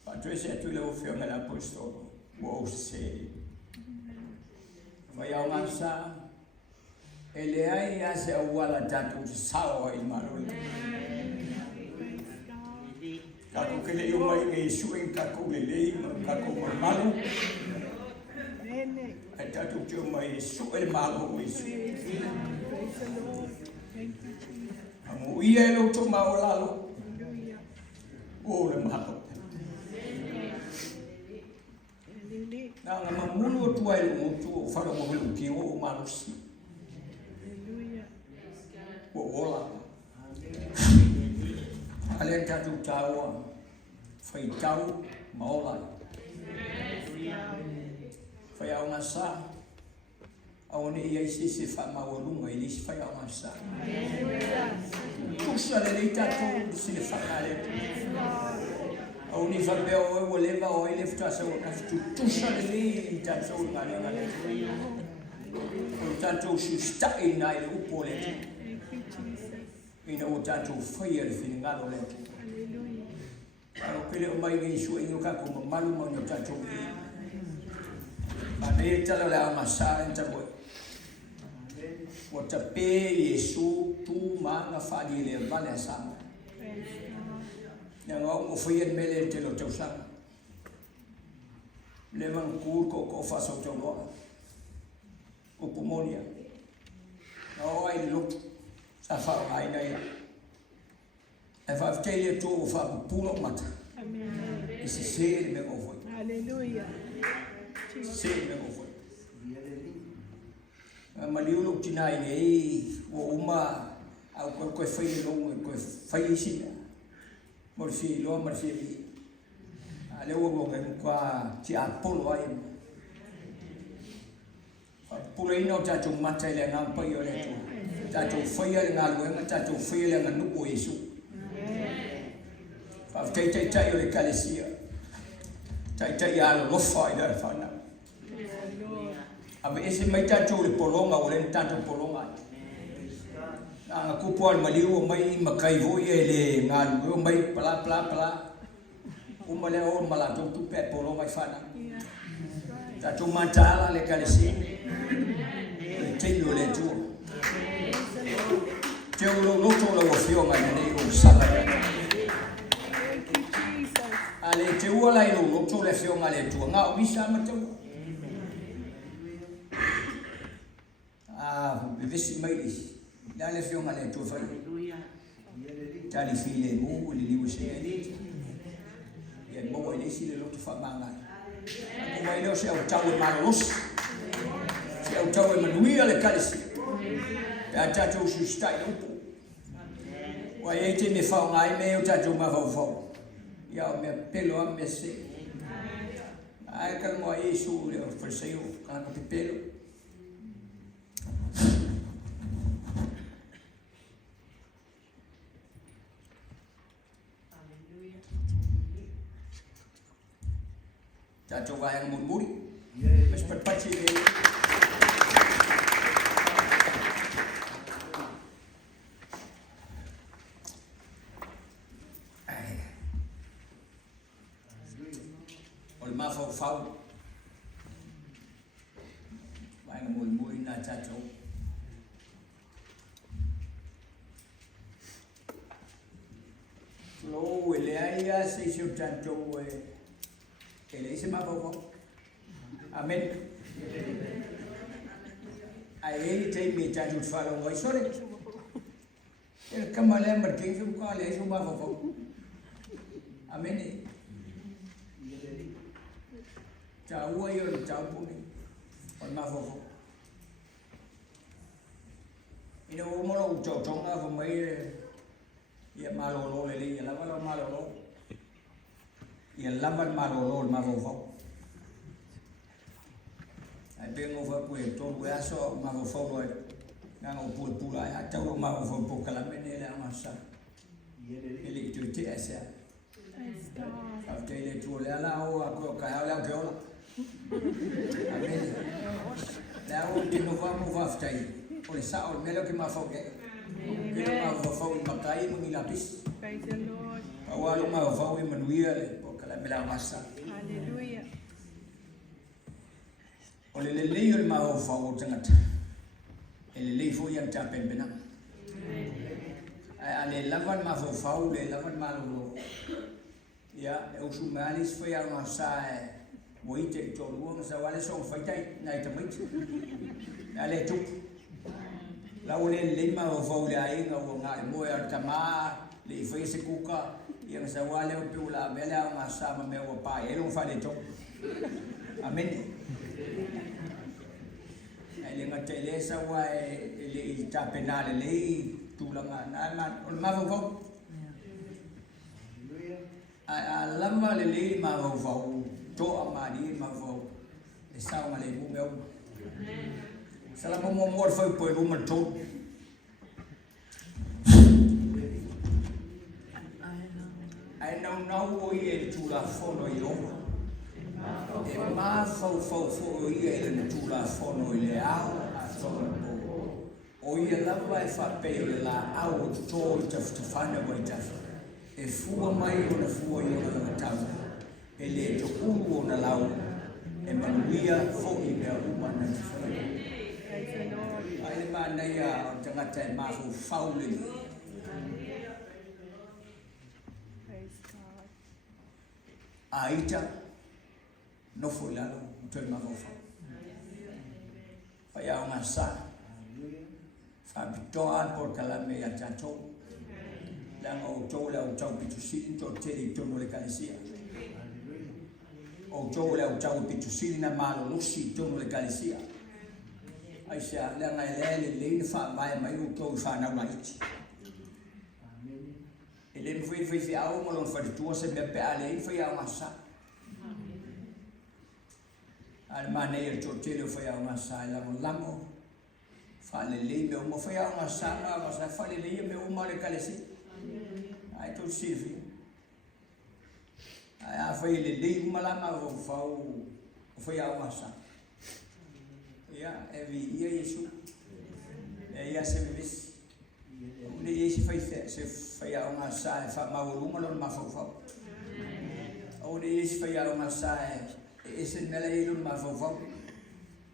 Fatos e tu le o fio nga la apostolo. Wo se. Vai ao lançar, ele aí essa o ala tanto sal e malo. Kako que ele uma e suem kako ele kako malo. É tanto que uma e suem malo isso. Amo ia lo toma o lalo. O le malo. Na mamulu tu ai tu fara mo lu ki o malusi. O ola. Ale ta tu tawa. Fai tau maola. Fai au ngasa. Au ni ia si fa ma o lunga i lis fai au ngasa. Tu sa le ta tu si fa ale. O ni fa be o leva o ele fta sa o tu sa le ta so ngale ngale o tanto si sta in ai u pole ina o tanto fire fin ngalo le o pele o mai ni su ino ka ko malu mo no tanto ma ne ta la ma sa en ta bo o ta pe Yesu tu ma na fa di le vale sa yang au mo foi mele te lo tau sa le man kur ko fa so to lo o pulmonia no ai lo sa fa ai nei e fa tele to fa pulo mata amen isi se me mo foi hallelujah se me mo foi ma liu lo tinai nei o uma au ko fai lo ko fai si morfi lo morfi ale wo ngai kwa ti apolo ai pula ino ta tu mata le ngam pa yo le tu ta tu foi le ngal we ta tu foi le ngam nu Yesu fa tai yo le kalesia tai ya lo fai da fa na ave ese mai ta tu le polonga o le ta tu polonga aku puan maliu mai makai ho ye le ngal ho mai pala umale o mala tu pe polo mai fana ta tu mantala le kalesi te lo le tu te lo to lo fio mai nei o sala ale te uala lo to le fio mai le tu nga o misa ma tu visi mai dale fio ngale tu fai tali file mu li li wese ya mo ile si le lotu fa manga ko mai lo se au tau malos se au tau manuia le kalisi ya tatu su stai upo wa yete me fa ngai me o tatu ma fa ya me pelo a me se ai ka mo Yesu le ofreceu ka no pelo ta cho vai ang mun muri Mas patpachi le. Ol mafau. Mai ngomul na chacho. Lo ele ai se se chacho ele se mafau. Amen. Ai te me chacho falo ngoi sore. El kamale marking su ka le su mafau. Amen. Chào ơi ơi chào bố đi còn mà vô ini umur lo cocok lah pemain ya malolo lele ya lama lo malolo ya lama malolo ma vô ai bên ngô phật quyền trôn quê so ma vô rồi ngang ngô bùi bùi lại cháu lo ma vô bùi cả lắm bên này là mà sao cái lịch tuổi trẻ sao ở đây là chùa lẽ lao có cái áo lao kéo là Amen. Daw kinuha mo vaftay. O sao melo ki mafoke. Kaya mafoke makai mo nilapis. Praise the Lord. Awalo mafoke manuia o kala mela masa. Hallelujah. O le le yo mafoke tangat. Ele le fo yan tapen bena. Ale lavan mafoke le lavan malo. Ya, o sumalis foi a masa. Mỗi chuyện trộn luôn sao lại xong phải chạy ngày tầm ít lại chụp lâu lên lính mà vào đây ngầu ngại mua tầm má lì phơi sẽ cú cả yang sao lại piu là bé là mà sao mà mèo bà ấy luôn phải để chụp amen ai liền chạy lên sao vậy lì chả bên nào lì tu là mà vào lắm mà lì mà vào cho amadi ma vo e sao mà lấy bung meu sala mo mo foi poi lu man cho ai não oi e tu la fono io e ma fo io e tu la fono le au a sono oi e la vai fa pe la au to fana vai ta e fu mai una fu io la ta ele to kuru na lau e manuia fo i me uma na ai ma na ya tanga te ma fu faule aita no fo la lo to ma fu fa ya una sa fa bitoan por kala me ya chacho la o to la o chau pitu si to te to no le kalisia o tau leo tau pitu siri na malo lusi tono le kalisia ai se le ngai le fa mai mai u to fa na mai ele me foi au mo lon fa tu se me pe ale foi au massa al mane il tortello foi au massa la lamo fa le me mo foi au massa ma fa le me o mo le kalisia ai to sirvi a foi le malama vo fau foi a massa ya evi ia Yesu ia se vis ne Yesu foi a massa fa maulu malo ma fau o ne Yesu foi a massa ese mele ilu ma fau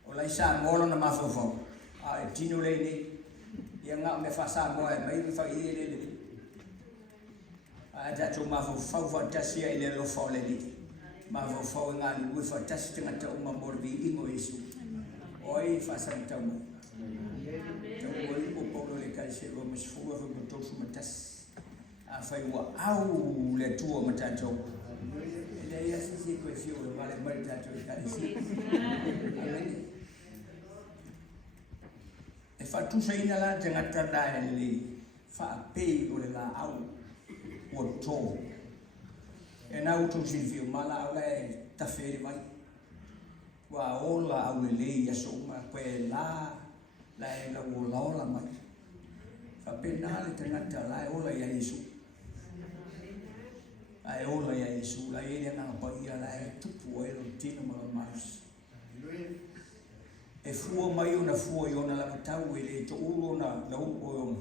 o lai sa molo na ma fau a tino le ni ia nga me fa sa mo mai fa ile ada cuma fau fantasia ile lo fau le ni ma fau ngan lu fantasia tengah ta umma morbi ingo Yesu oi fa santa mo oi po polo le kai se ro mes fu ro to su matas a fai wa au le tuo matato ile ya sisi ko fiu lo vale matato kai si amen e fa tu sei na la tengah ta dai le fa pe o le la au o to e na utu silvio mala ole ta feri mai wa ola au le ya so ma que la la ola mai fa penale tenata la ola ya Yesu ai ola ya Yesu la ele na pa ia la tu pu e lo tino ma mas E fua mai ona fua i ona laka tau e le to uro na la upo e ona.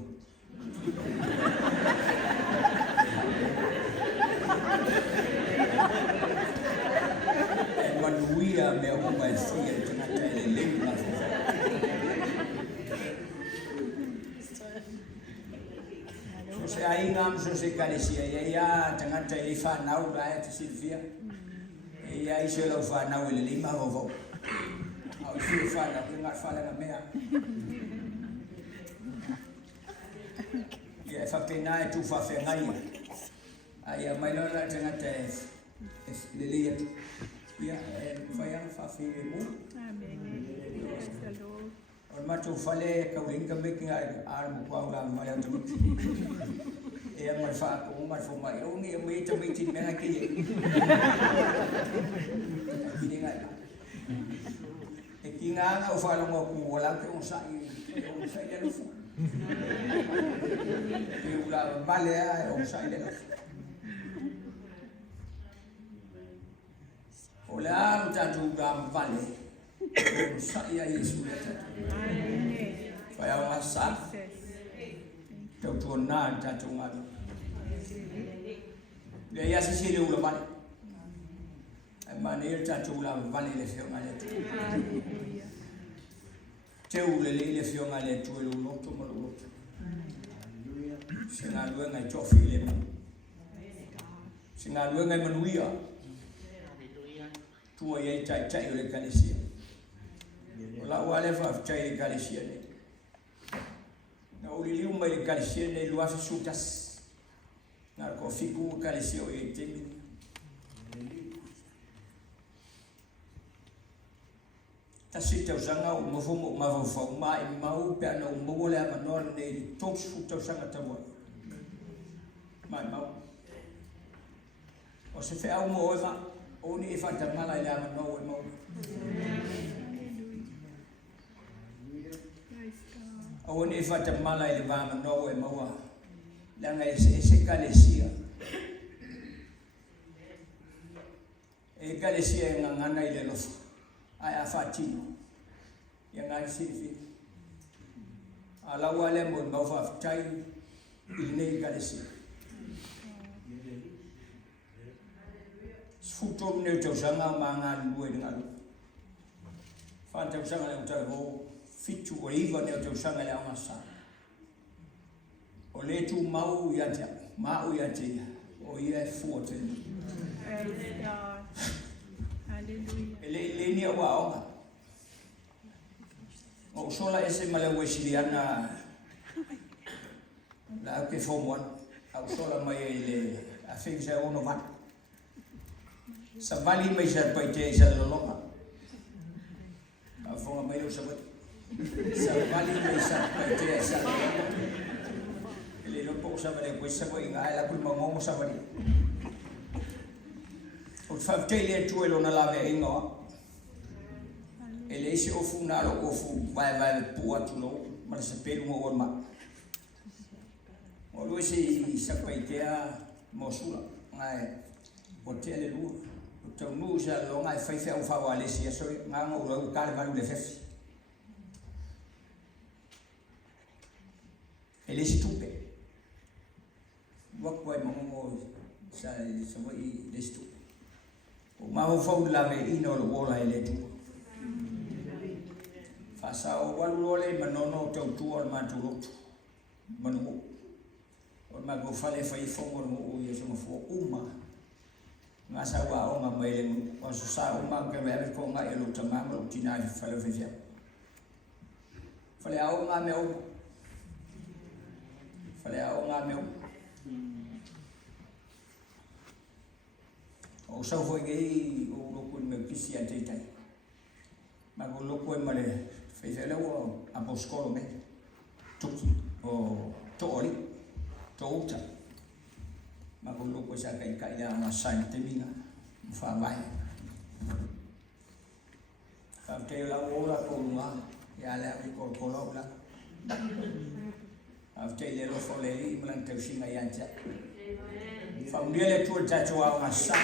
E manuia mea uma e fia e tangata e le leu na fua. So se ai ngam so se kalesia ia tangata e whanau la e te silvia. E ia se lau whanau e le lima hovo. Au si whanau e ngat whanau mea. Ia e whapena e tu whawhengai. Ai mai lona tangata e le lea tu. Ia e whaiang whawhi mu. O matu whale kauringa meki a mo kwau la mai atu. E a mai wha ko mai fo mai o ni mai te mai ti mena ki. Ki ngai. E ki nga o fa lo ku wala ke on sai le fu. E ula vale a on sai le fu. Ola o tatu ga vale. O sai a Yesu le tatu. Fai a masa. Tau tuana tatu ngadu. Le ia si le ula vale. Mane tatu ula vale le fio ngale tu. Te ule le fio ngale tu e lo to mo lo. Singa luenga i tofi le mo. Singa luenga i manuia. Tua ye tai tai le kalesia. La wale fa tai le kalesia ne. Na uli liu mai le kalesia ne lua fi sutas. Na ko fiku kalesia o ye temi. Ta sita usanga o mofomo mavofo mai mau pe ana o mogole a manor ne toks futa usanga tamo. Mai mau. O se fe au mo eva o ni fa ta mala ila manor o mo. O ni fa ta mala ila manor o mo. Langa ese kalesia. E kalesia ngana ile lofa. Ai a fatino yang ai sifi ala wale mo ba fa tai ile galesi futo ne to sanga manga luwe ngalu fa te sanga le to ho fitu o iva ne to sanga le amasa o le tu mau ya te o ia forte le ni wa o o sola ese mala wesiliana la ke form 1 au sola mai le a fixa uno va sa vali mai sa paite sa loloma a fonga mai o sa vali mai sa paite sa le lo po sa vale questa poi la cui mo sa vali o faftele tu elo na lave ingo ele se ofu na lo ofu vai pu atu no ma se pelu mo orma o lo se sapaitea mo sula ngai o tele lu o tau nu sa lo ngai fai fe o fa wale si so nga ngo lo ka va lu de fef ele se tupe wa mo mo sa voi de stu o mau fau la me ino lo wola ele tu fa sa o walu ole manono tau tu o ma tu rotu manu o ma go fale fai fongo no o ye so fo uma nga sa wa o ma mai le o so sa o ma ke me ko nga elo tama mo tina fale fe fale a o nga me o fale a o nga me o o sa foi gei o lo kun me kisi ante tai ma go lo ko male fe fe lo a poskolo me tuki o tori touta ma go lo ko sa kai kai da na san te minga fa mai fa te la ora ko ma ya la ko lo la a te le lo fo le i mlan te singa yancha Famiglia tua già c'ho una sala.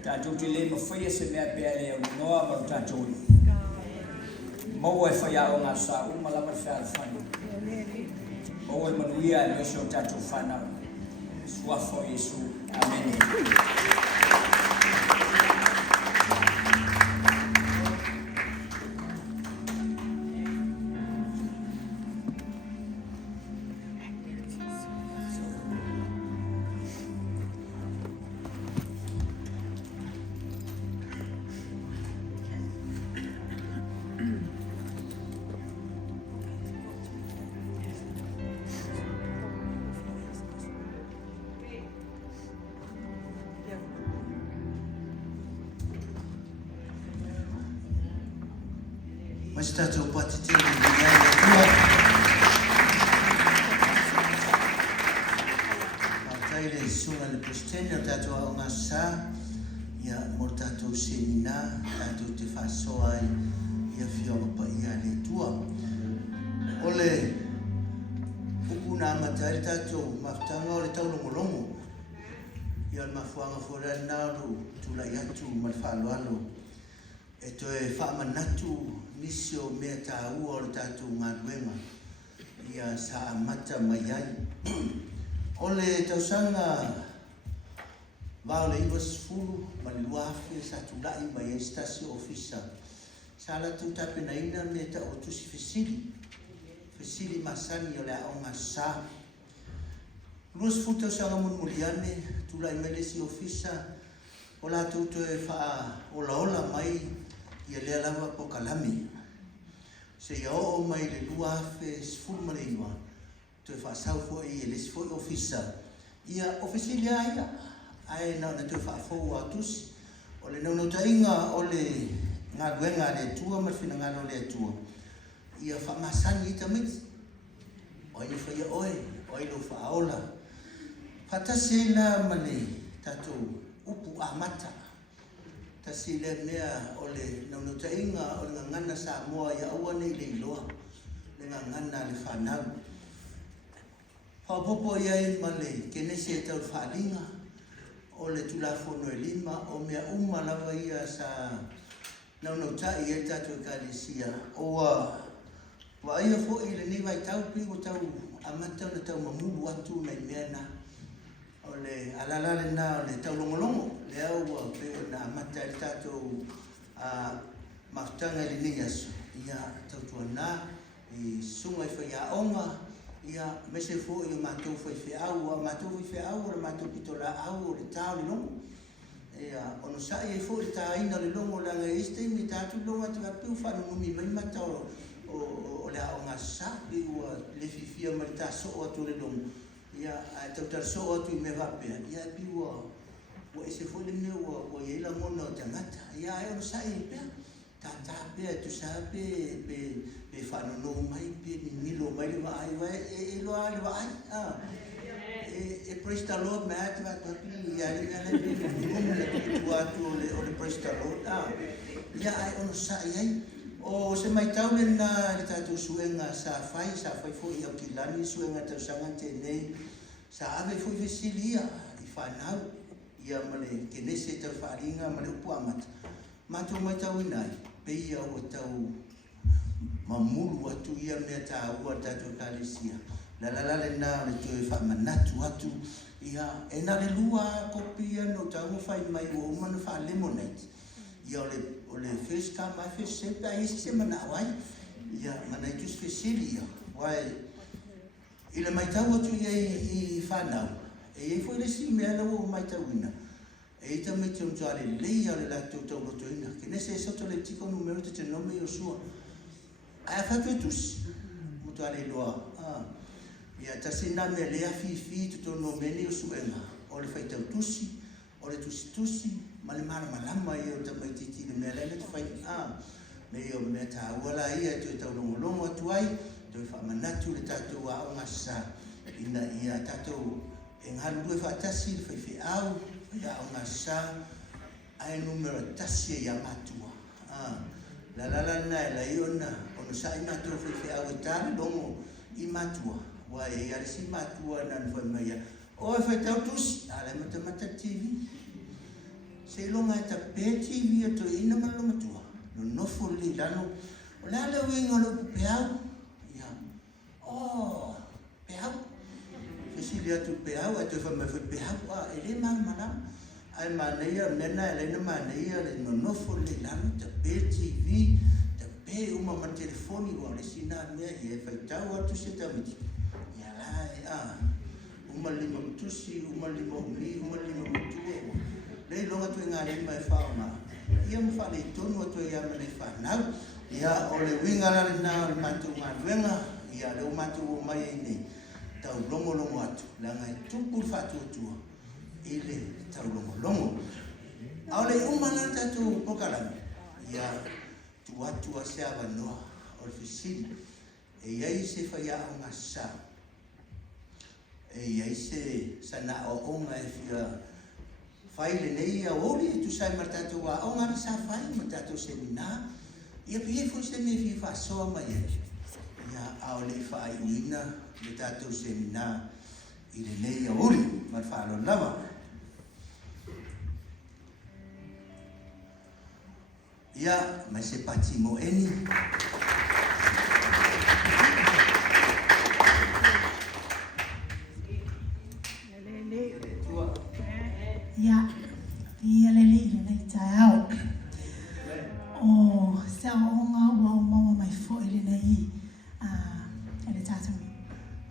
Tātou te le mawhaia se mea pēa lea unoa ma tātou ni. Maua e whaia o ngā sā umalama whea whanu. Maua e manuia e meso tātou whanau. Suafo Yesu. Amen. Mas tātou pati tēnei ni ai e tua. Taile sunga le pristene o tātou au ngā sā. Ia mo tātou semina, tātou te whasoa ai. Ia whionga pa ia le tua. Ole ukuna amatai tātou mawhtanga o le taulongolongo. Ia le mafuanga fōrea nāru tula i atu ma le whaloalo. E toe whaamanatu nisi o mea tā ua o le tātou ngā ruenga. Ia sa amata mai ai. Ole tausanga vao le iwa sifuru ma le luafe sa tulai mai e stasi ofisa. Sa la tu tapena ina me ta o tusi fesili. Fesili masani o le aonga sa. Lua sifuru tausanga munmuliane tulai mai le si ofisa. O la tu toe wha ola mai ia lea lava po kalami. Se ia o mai le lua fe sifuru ma le iwa. Toe whaasau fo e le sifo i ofisa. Ia ofisili aia. Ai nau na toe whaafou a tusi. O le nau tainga o le ngā duenga le tua ma whina ngā le tua. Ia whaamasani i tamiti. O ina whaia oe. O ilo whaaola. Patase la ma le tatou upu a mata. Tasi le mea o le naunutainga o le ngana sa moa ia aua nei le iloa. Le ngana le whanau. Paupopo iai ma le kenesi e tau whaalinga. O le tulafono e lima o mea lava ia sa naunautai e tatu e kalisia. Oa wa ia fo i le niwai tau pi o tau amata o le tau mamulu atu nei mea na. O le alalale na o le tau longolongo. Le au pe na amata e tatu maftanga le nias. Ia tau tuana i sunga i whaia onga. Ia mese fo i mātou whai au, mātou whai au, o mātou pitola au o le tāo le longo. Ia, ono sai e fo le tā ina le longo langa este, mi tātou longa te apiu whanu mumi mai matao o le ao ngā sapi ua le fifia ma le tā soo atu le longo. Ia, tau tar soo atu i me wapea. Ia, apiu ua ese fo le mea ua ieila mona o tangata. Ia, ono sai e pea. Tata pea tu sa pe whanono mai, pe milo mai le waai, e loa le waai. E praise the Lord, mea te watapi, ia le mea le mea le tu atu o le praise the Lord. Ia ai ono sa iai. O se mai tau le na le tātou suenga sa whai fo i au kilani, suenga tau sanga tēnei. Sa ave fo i vesilia, i whanau, ia ma le kenese tau wharinga, ma le upu amata. Mātou mai tau inai. Pei au o tau mamulu atu ia mea tā ua tātou kālesia. Lalalale nā le tue whamanatu atu. Ia e nā le lua kopi ia no tau mwhai mai o umana wha lemonade. Ia o le first come, my first sempre, a isi se mana wai. Ia mana i tus fesili ia. Wai, i le mai tau atu ia i whanau. E e fo i le si mea lau o mai tau ina. E ita me te untuare lei au le lātou tau rotoina. Ke nese e soto le tiko numero te nome i o sua. Aia whatu e tusi. Mutuare loa. Ia tasi nā mea lea fi tuto no meni o suenga. O le whaitau tusi. O le tusi. Ma le mara malama i o tamai titi le mea lena te whai. Me i o mea tā uala ia tu e tau longolongo atu ai. Tu e whamanatu le tātou a o ngasa. Ina ia tātou e ngaru due whaatasi le whaiwhi au. Ia o ngā sā, ai numero tasi e ia matua. La nā e la iona, ono sa i matua whaiwhi au e tāre longo i matua. Wa e arisi matua nan whai mai. O e whai tau tusi, ale mata TV. Se longa ta peti via to ina maloma tua. No nofo li lano. O le ale winga lo peau. Ia. Oh, peau. Cecilia tu peau, e te wha foi peau. Ele mana. Ai maneia, mena ele na maneia, le no nofo li lano, ta peti vi. Ta pe uma ma telefoni wa le sina mea i e whai tau atu se tamiti. Ia lai, uma lima mtusi, uma lima umi, uma lima mutua. Lei longa tu ngā lima e whao mā. Ia ma whale tonu atu ia ma le whanau. Ia o le winga la le nā le mātou ngā ruenga. Ia le o mātou o mai e nei. Tau longo longo atu. La ngai tupu whātua tua. I le tau longo longo. Au le umana tātou pokarami. Ia tu atu a se awa noa. O le whisiri. E iai se whaia o ngā sā. E iai se sana o onga e whia fai le nei a ori e tu sai martatou a onga ni sa fai martatou semina. Ia pia fo se me fi fa soa mai e. Ia ao le fai uina le tatou semina i le nei a ori mar fa lo lava. Ia mai se pati mo eni. Ia lele i le nei tai au. O se aonga ua o maua mai fo i le nei e le tātou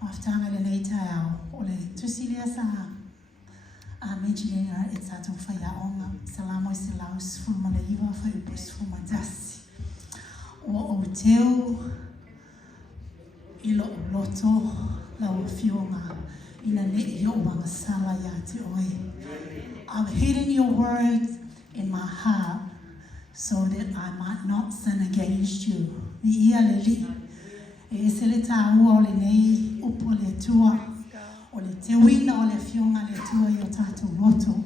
maftanga le nei tai au. O le tusilea sa mentioning e tātou whai aonga. Salamo i se lau sifuma le iwa whai upo sifuma dasi. O teo i lo loto lau fionga ina ne i o wanga sala ia te oe. I've hidden your words in my heart so that I might not sin against you. Mi ia le li. E se le tāua o le nei upo le tua. O le te wina o le fionga le tua i o tātou loto.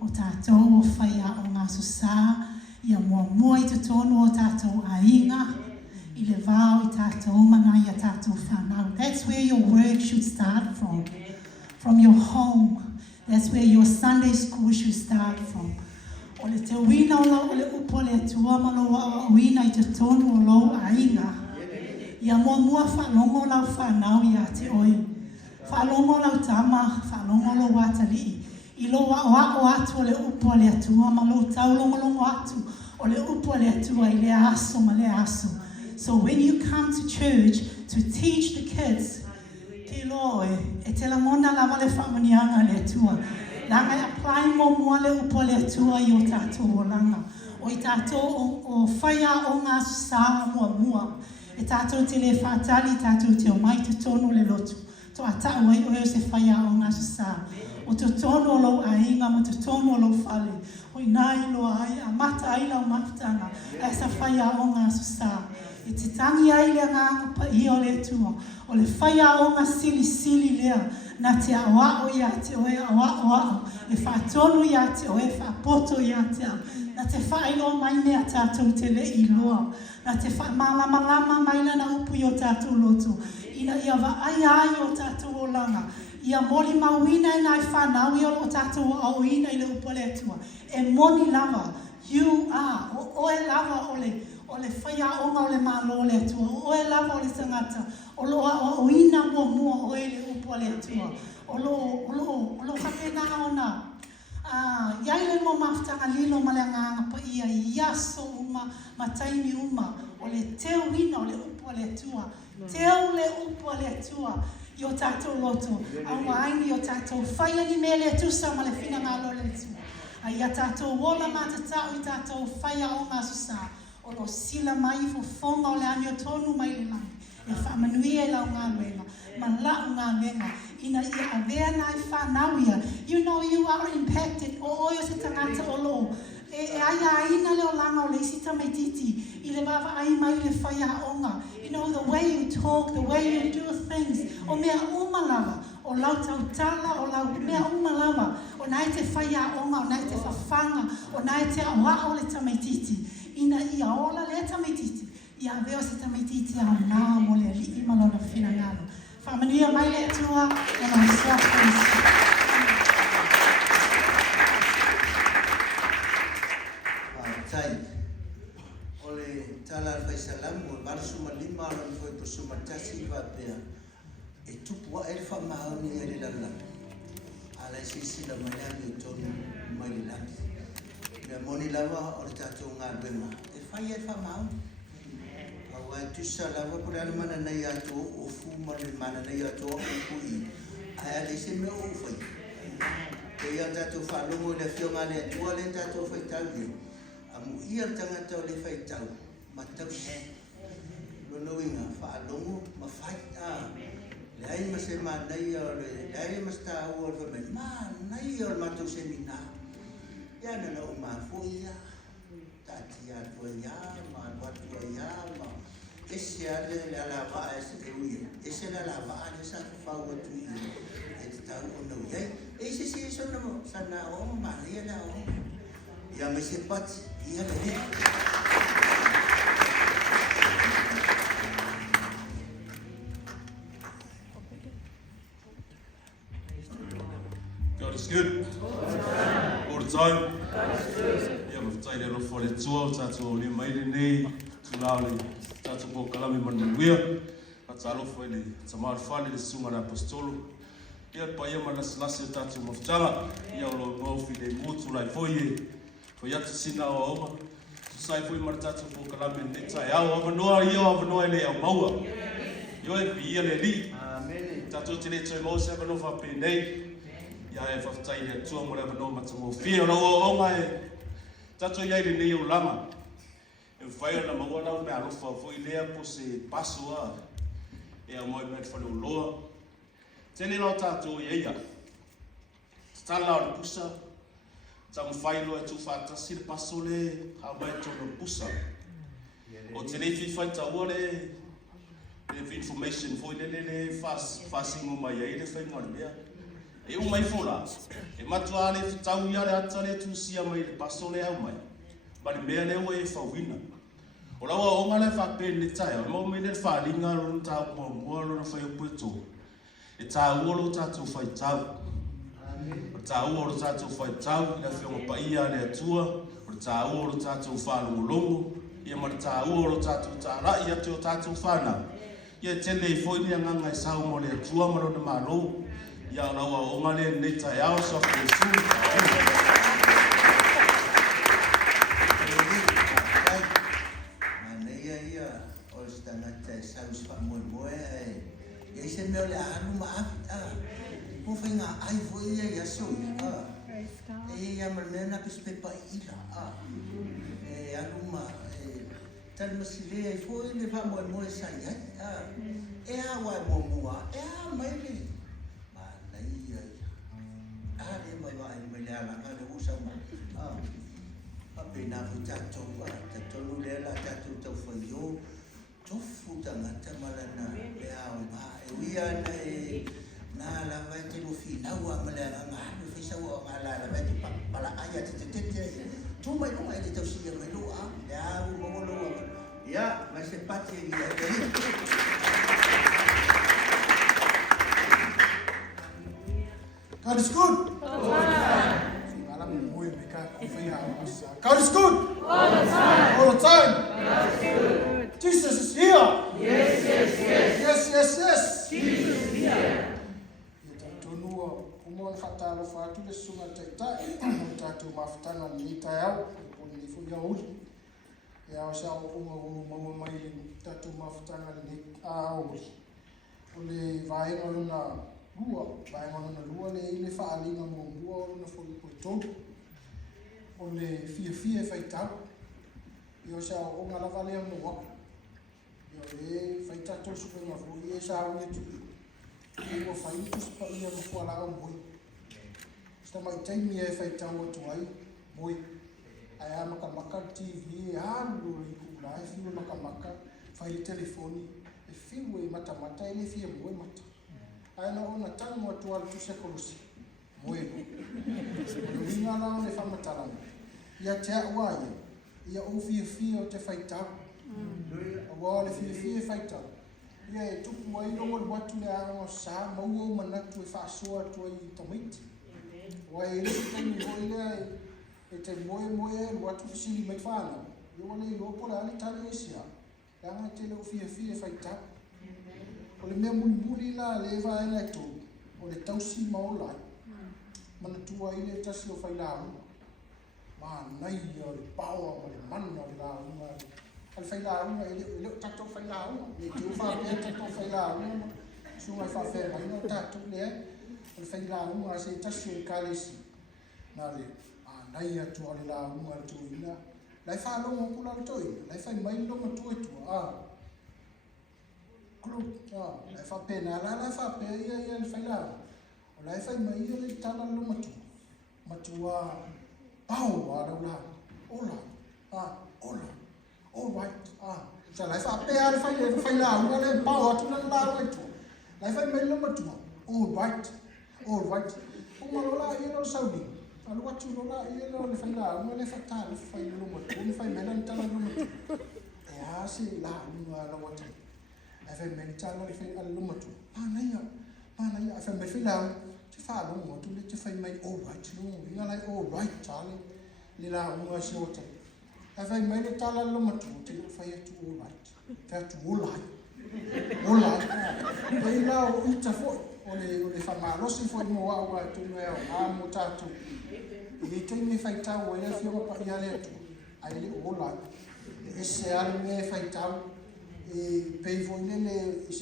O tātou o whaia o ngā susā. Ia mua i te tonu o tātou ainga. I le vāo i tātou mana i a tātou whanau. That's where your work should start from. From your home. That's where your Sunday school should start from. O le te wina o lau o le upo le tua maloa o wina I te tonu o lau ainga. Ia mua whalongo lau whanau I a te oi. Whalongo lau tama, whalongo lau watali. I lo o atu o le upo le atua malo tau longo atu o le upo le atua I le aso ma le aso. So when you come to church to teach the kids, e te la mona lava le whamanianga le tua. Langa I apply mo mua le upo le tua I o tātou o langa. O I tātou o whaia o ngā susā mua. E tātou te le whātali, tātou te o mai te tono le lotu. To a tāu ai o se whaia o ngā susā. O te tono o lau ainga, mo te tono o lau whale. O I nai loa ai, a mata ai lau maftanga. E sa whaia o ngā susā. E te tangi ai lea ngā pa I o le tua. O le whaia o ngā sili lea. Na te awao I a te oe awao. E whaatonu I a te oe whaapoto I a te a. Na te whaelo mai mea tātou te le I loa. Na te whaamalama mai lana upu I o tātou loto. Ina ia wa ai o tātou o langa. Ia mori mawina I nai whanau I o tātou o ina I le upu le tua. E moni lava. You are. O e lava o le whaia onga o le malo le atua. O e lava o le tangata. O loa o ina mua o e le upo le atua. O lo hapena ona. Iai le mo maftanga lilo ma le nganga pa ia iaso uma, mataimi uma. O le teo ina o le upo le atua. Teo le upo le atua. I o tātou loto. Aunga aini o tātou whaia ni me le tusa ma le whina ngalo le atua. Ai a tātou wola matatau I tātou whaia o ngā susa. O lo sila mai fo fonga o le anio tonu mai le langi. E whamanui e lau ngā luenga. Ma lau ngā luenga. Ina ia avea nai whanauia. You know you are impacted. O oio se tangata o lo. E aia ina leo langa o le isi tamaititi. I le wawa ai mai le whaia onga. You know the way you talk, the way you do things. O mea umalawa. O lau tautala, o lau mea umalawa. O nai te whaia onga, o nai te whawhanga. O nai te awa o le tamaititi. Ina ia ola le tamaititi. Ia veo se tamaititi a nā mo le li imalona whina ngalo. Whamanuia mai le atua, e mai soa praise. o sumatasi va pea e tupu a ele fa maoni ele la ala sisi la manani tonu mai la me moni lava o tato ngalbema e fai e fa maoni wa tu sa lava por ala mana nei ato o fu mana nei ato o kui ai le se me o fai e ia tato fa longo le fionga le tua le tato fai tau amu ia tangata o le fai tau matau no inga fa longo ma fai le ai ma se ma nei o le ai ma sta o le ma nei o ma tu semina ya no ma foia tatia to ya ma tu ya ma esse ale la lava esse esse la lava esse sa fa o tu e sta o no ya esse se so no sana o ma ya la o ya me se pat ya le God is good. All the time. Yeah, we've taken it off for the tour. Tato ni maile nei. Tulauli. Tato po kalami manuia. Tato for the tamar fali the sunga na apostolo. Yeah, pa ia manas lasi tato mafutanga. Yeah, lo ngofi de mutu lai foye. For yatu sina o oma. Sai foi martato po kalami nei tai au avanoa ia avanoa le au maua. Yo e pia le li. Amen. Tato tine toi mo se avanoa fa pe nei. Ya e whaftai e tua mo rewa no matamu whia rau o ngai tato iai le nei o lama e whai na maua nau me alofa fui lea po se pasua e a moi met whale o loa tene lau tato i eia tala o le pusa tamu whai loa e tu whatasi le paso le hau mai tono pusa o tene whi ta ua le information foi le fasingo mai ei le whai ngore mea e o mai fola e matua le tau ia le ata le tusia mai le paso le au mai ma le mea le e fauina o lawa o ngale fa pe le tai o mo me le fa linga lo ta mo mo lo na fa yo puto e ta o lo ta tu fa tau o ta o lo ta tu fa tau na fi o pa ia le atua o ta o lo ta tu fa lo longo ia ma ta o lo ta tu ta ra ia tu ta tu fa na ia tele foi ni nganga e sa mo le atua ma lo na ma lo ya na wa o ngale nei tai ao sa Yesu Maneia ia o stana te sa uspa mo e se me le anu ma mo finga ai foi ia so e ia mer na pispe pa ila e anu ma tal masile ai foi le fa mo sa ia e a wa mo e a mai le ale mai mai le ala ka le usa ma pe na futa to lu le la ta tu to fo yo to futa na ta mala na le a ba e wi na la va te lu fi na wa ma le na lu fi sa wa ma la va te pa la aya te tu mai no ai te si mai lu a le a mo lu ya ma se pati ia God is good. God is good. All the time. All the time. God is good. Jesus is here. Yes, yes, yes. Yes, yes, yes. Jesus is here. Tonua umon fatalo fatu le sunga taitai tatu mafutana ni tayau ni fuya uli. Ya sa uma mai tatu mafutana ni auli. Ule vai ngona lua, vai ngona lua le ile fa ali nga mo lua na fo ko to. O le fia fai tau. Yo sa o ngala vale mo. Yo e fai tau su ko ma fo e sa o tu. E o fai tu pa ia mo fo ala mo. Sta mai tai mi e fai tau tu ai. Moi. Ai ama ka maka TV a lu ri ku la e fio maka fai le telefoni. E fio e mata ele fia mo mata. Ai na ona tau mo tu al tu se kolosi. Moego. Winga na le famatala. Ia te awaia. Ia o fia o te faitau. Awa le fia faitau. Ia e tupu mai no mo watu le anga sa mau o manatu e whaasua tu ai tamiti. Wa e rei tani hoi lea e te moe e watu fisili mai whana. Ia wane i lopo le ali tale e sia. Anga te leo fia faitau. O le mea muli la le va e lai tō. O le tausi maolai. Mana tua i le tasi o whai la unga. Nai o le paua o le mana o le la unga. Al whai la unga e le tato whai la unga. Le te uwha pia tato whai la unga. Sungai whawhea mai no tato le e. Al whai la unga se tasi o kalesi. Nā le nai atu o le la unga le tuina. Lai whanonga kula le tuina. Lai whai mai longa tuetua. Kulu, lai whapena la lai whapea ia le whai la unga. O lai whai mai ia le tala lo matua pau a rau la. Ola. All right. Sa lai whapea le whai la unga le pau atu na la wai tu. Lai whai mai lo matua. All right. O malola ia lo saudi. Alu atu lola ia lo le whai la unga le whata le whai lo matua. Le whai mena le tala lo matua. E hasi la unga la watu. E whai mena tala le whai lo matua. Pānaia, e whai mai whai la unga. Te whālo mo tu le te whai mai all right. No, inga lai all right tale. Le la unga si o te. E whai mai le tala lo matua. Te le whai atu all right. Whai atu all right. Pei la o ita foi. O le whamalosi foi mo au a tunu e au. Mo tātou. I te me whai tau e whio pa ia le atu. Ai le all right. E se ale me whai tau. E pei foi nele e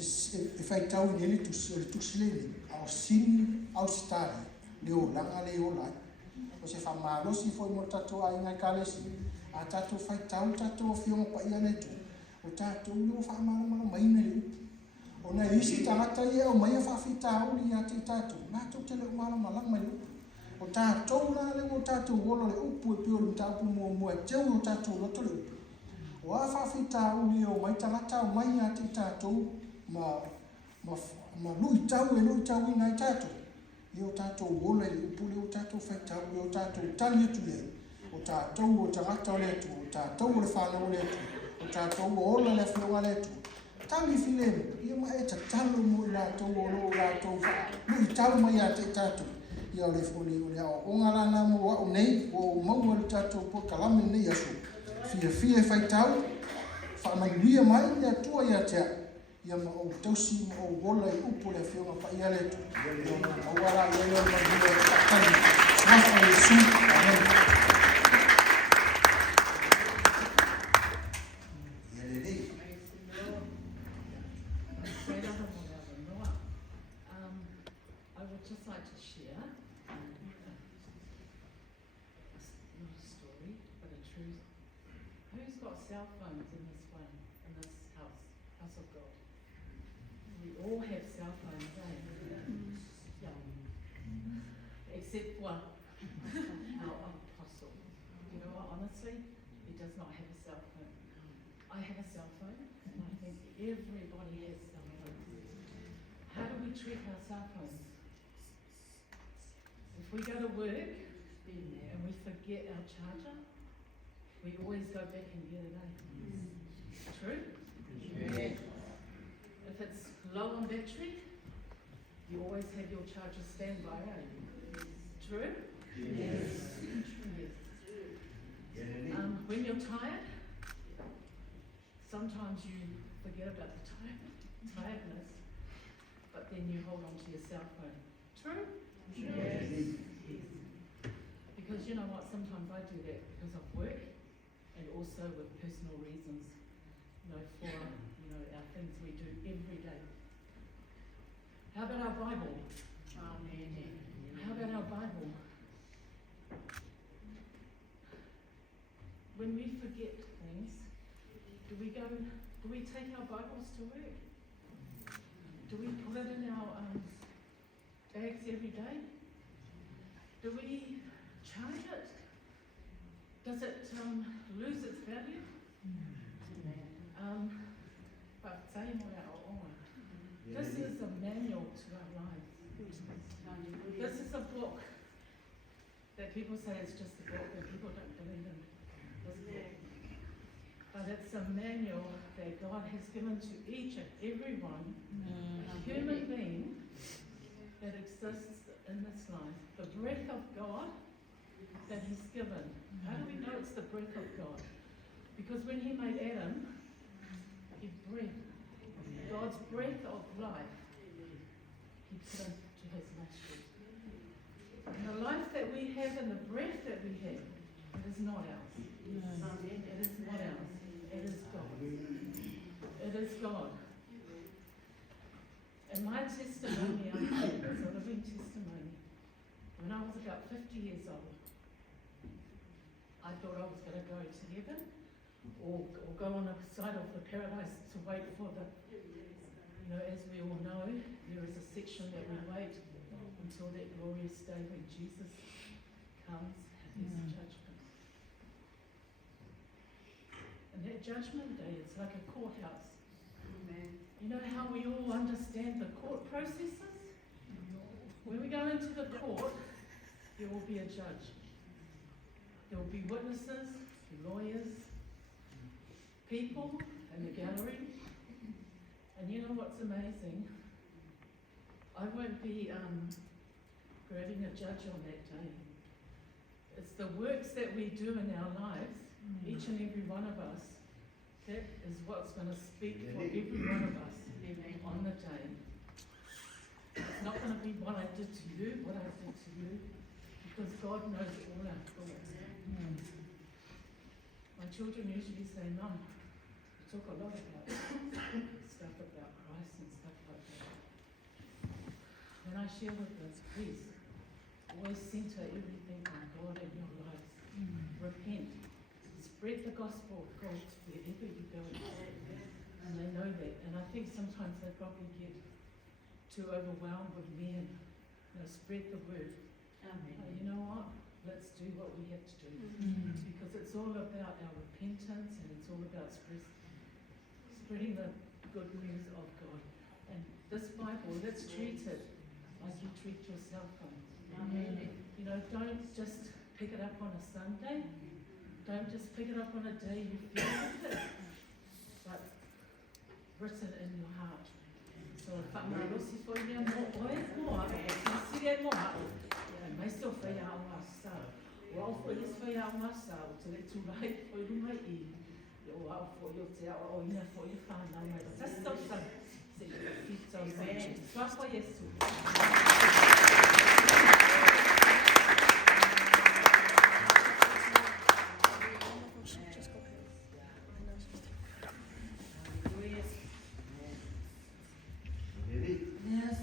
whai tau i nele tusi lene. Au sini, au stari. Le o langa le all right. O se whamalosi foi mo tātou a ingai kalesi. A tātou whai tau tātou whio pa ia le atu. O tātou lua whaamalo mai nei upu. O nei isi tangata ia o mai a whawhita auri ia te tātou. Nātou te leo malo malang mai upu. O tātou la le o tātou wolo le upu e pio le mtaupu mua teu o tātou loto le upu. O a whawhita auri o mai tangata o mai a te tātou ma lui tau i nai tātou. I o tātou wolo le upu le o tātou whaitau i o tātou tali atu le. O tātou o tangata o le atu. O tātou o le whanau le atu. O tātou o ola le whionga le tu. Tali whilemu, ia mai e ta talo mo i lātou o lo lātou wha. Lui tau mai a te tātou. Ia o le whiole o le ao. O ngā rāna mo wa o nei, o maua le tātou po kalame nei asu. Fia whai tau, wha mai ria mai ia tua ia tea. Ia ma o tausi ma o wola i upo le whionga pa ia le tu. Ia ma o wala ia leo ma ria tātani. Swafa le su, amen. I would just like to share not a story, but a truth. Who's got cell phones in this one, in this house of God? We all have cell phones, eh? Yeah. Except for our apostle. You know what, honestly, he does not have a cell phone. I have a cell phone, and I think everybody has cell phones. How do we treat our cell phones? If we go to work and we forget our charger, we always go back and get it, eh? True? Yeah. If it's low on battery, you always have your charger standby, eh? True? Yes. Yes. When you're tired, sometimes you forget about the tiredness, but then you hold on to your cell phone. True? Yes. Because you know what, sometimes I do that because of work and also with personal reasons, for our things we do every day. How about our Bible? How about our Bible? When we forget things, do we take our Bibles to work? Do we put it in our bags every day? Do we charge it? Does it lose its value? This is a manual to our lives. This is a book that people say is just a book and people don't believe in this book. But it's a manual that God has given to each and every one, human being that exists in this life. The breath of God that He's given. How do we know it's the breath of God? Because when He made Adam, He breathed. God's breath of life, he put into his nostrils. And the life that we have and the breath that we have, it is not ours. It is not ours. It is God. It is God. And my testimony, I think, is a living testimony. When I was about 50 years old, I thought I was going to go to heaven or go on the side of the paradise to wait for the, as we all know, there is a section that we wait until that glorious day when Jesus comes and there's a judgment. And that judgment day is like a courthouse. You know how we all understand the court processes? When we go into the court, there will be a judge. There will be witnesses, lawyers, people in the gallery. And you know what's amazing? I won't be grabbing a judge on that day. It's the works that we do in our lives, each and every one of us, that is what's going to speak for every one of us on the day. It's not going to be what I did to you, because God knows all our thoughts. My children usually say, Mum, you talk a lot about stuff about Christ and stuff like that. When I share with them, please, always center everything on God in your lives. Repent. Spread the gospel of God wherever you go. And they know that. And I think sometimes they probably get too overwhelmed with men. Spread the word. You know what? Let's do what we have to do. Because it's all about our repentance and it's all about spreading the good news of God. And this Bible, let's treat it like you treat your cell phone. Don't just pick it up on a Sunday. Don't just pick it up on a day you feel with it, but written in your heart. So whamarosi fo ia mo oe moa, sire moa, mai so whai a o asa. O au fo ies whai a o asa, o te le tūrai fo i runga I. O au fo i o te ao o ina fo I whānau mai. Just stop some. Se I whitau sa. Swapa Yesu.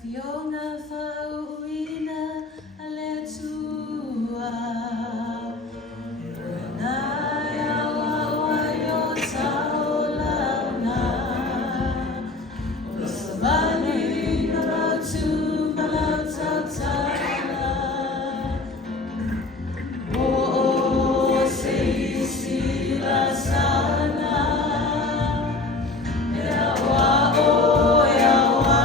Fiona fauina aletua Naya wawayo taolana Osavani nabatu malatautala O seisila sana Yawa o yawa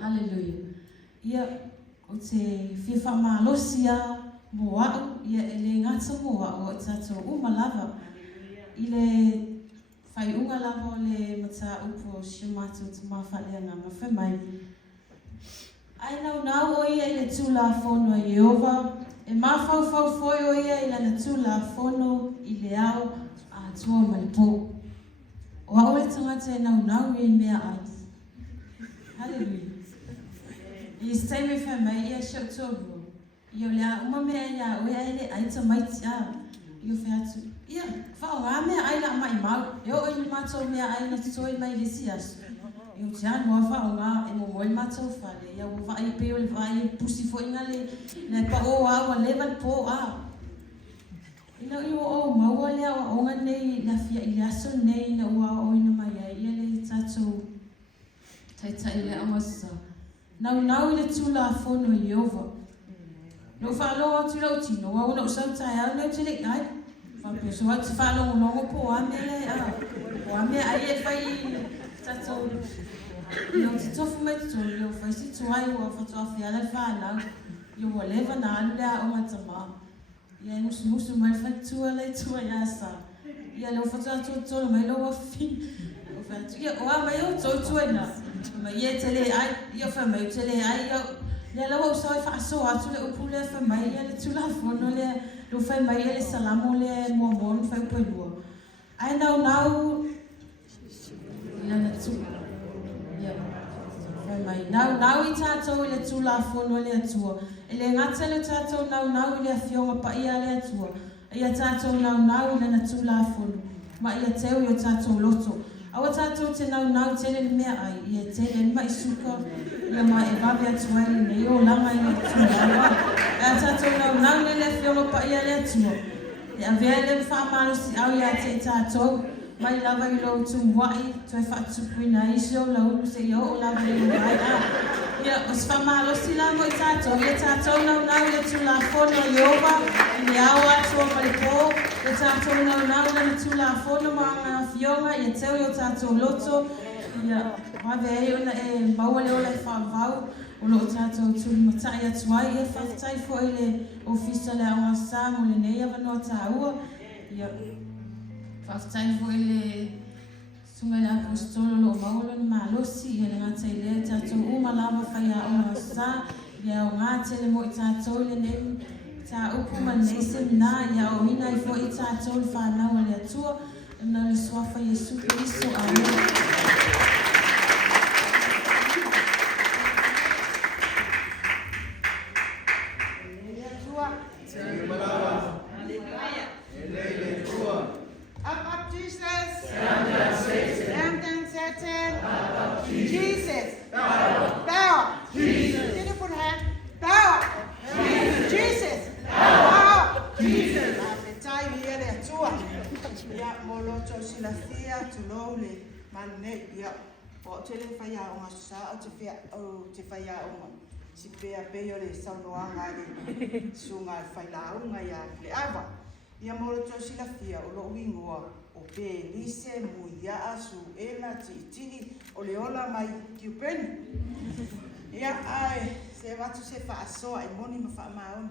Hallelujah. Ia o te whiwha malosia mo au, ia ele ngata mo au o tatou umalava. I le whai unga lava o le mata upo shimatu te mawhaleanga ma whemai. Ai nau o ia i le tūla whono i Yehova, e mawhau foi o ia i le tūla whono i le au a tua malipo. O au le tangata e nau i mea ai. Hallelujah. I stay with her, mai ia shau tōru. I o lea uma mea ia oe ai le aita maiti a. I o whea tu. Ia, whao ngā mea ai la mai mau. E o i mātou mea ai na tutoi mai le siasu. I o te anua whao ngā e mo moi mātou whale. Ia o vai peo le vai pusi fo inga le pa o awa level po a. Ina i o maua lea o onga nei na fia I le aso nei na ua o ina mai ai. Ia le tātou taitai le amasa. Nau I le tūla whono I Yehova. No whālonga tu lau tino, wa una usau tai au nau te lek ai. Whapio, so hau te whālonga longo po a mea le a. Po a mea ai e whai tatou Yo te tofu mai tu yo fai si tu ai o fa tu afia le fa na yo wa leva na anu le o matama. Ia musu mai fa tu le tu ya sa. Ia lo fa tu mai lo wa fi. O fa tu ia o mai o tu na. Mai ia tele ai ia fa mai tele ai ia lo o sa fa so atu le upu le fa mai ia le tu la fo no le lo fa mai le salamo le mo mo fa po lo. Ai now ia na tu. Ia. Fa mai now I tatou le tu la fo no le atua. Ele ngata le tatou now le afionga pa ia le atua. Ia tatou now le na tu la fo. Ma ia teu yo tatou loto. Awa tatou te now te le mea ai. Ia te le mai suka. Ia ma e vabe atua le ne o langa ia tu la. Ia tatou now le afionga pa ia le atua. Ia vea le whamalo si au ia te tatou. Mai lava I lo tu wai, tu e whaatupuina isio la ulu se i o lava le wai. Ia, o se whamalo si lava I tātou. Ia tātou nau le tu la whono I owa, I le au atua ma le pō. Ia tātou nau le tu la whono ma ngā fionga, ia teo I o tātou loto. Ia, mawe e ona e maua le ola I whaavau. O lo tātou tuli matai atuai, ia whaftai fo I le ofisa le aunga sā mo le nei awanoa tā ua. Ia, whaftai fo I le sunga le apostolo lo maolo ni malosi ia le ngata I le tātou uma lava whai a aunga sā. Ia o ngāte le mo I tātou le nei tā upu ma nei semina ia o ina I fo I tātou le whanau le atua. Na le swafa Yesu Kristo. Amen. Up, Jesus. Stand and Satan. Jesus. Bow. Did you put hand? Bow. Jesus. Bow. Jesus. Time here there too. Ya moloto silafia tulole manne ya o tele faya o ngasa o te faya o si pea peo le saunoanga le sunga faila unga ya le ava. Ia moloto silafia o lo wingoa o pe lise muia asu ela titi o le ola mai kiupeni. Ia ai se watu se fa so ai moni ma fa maon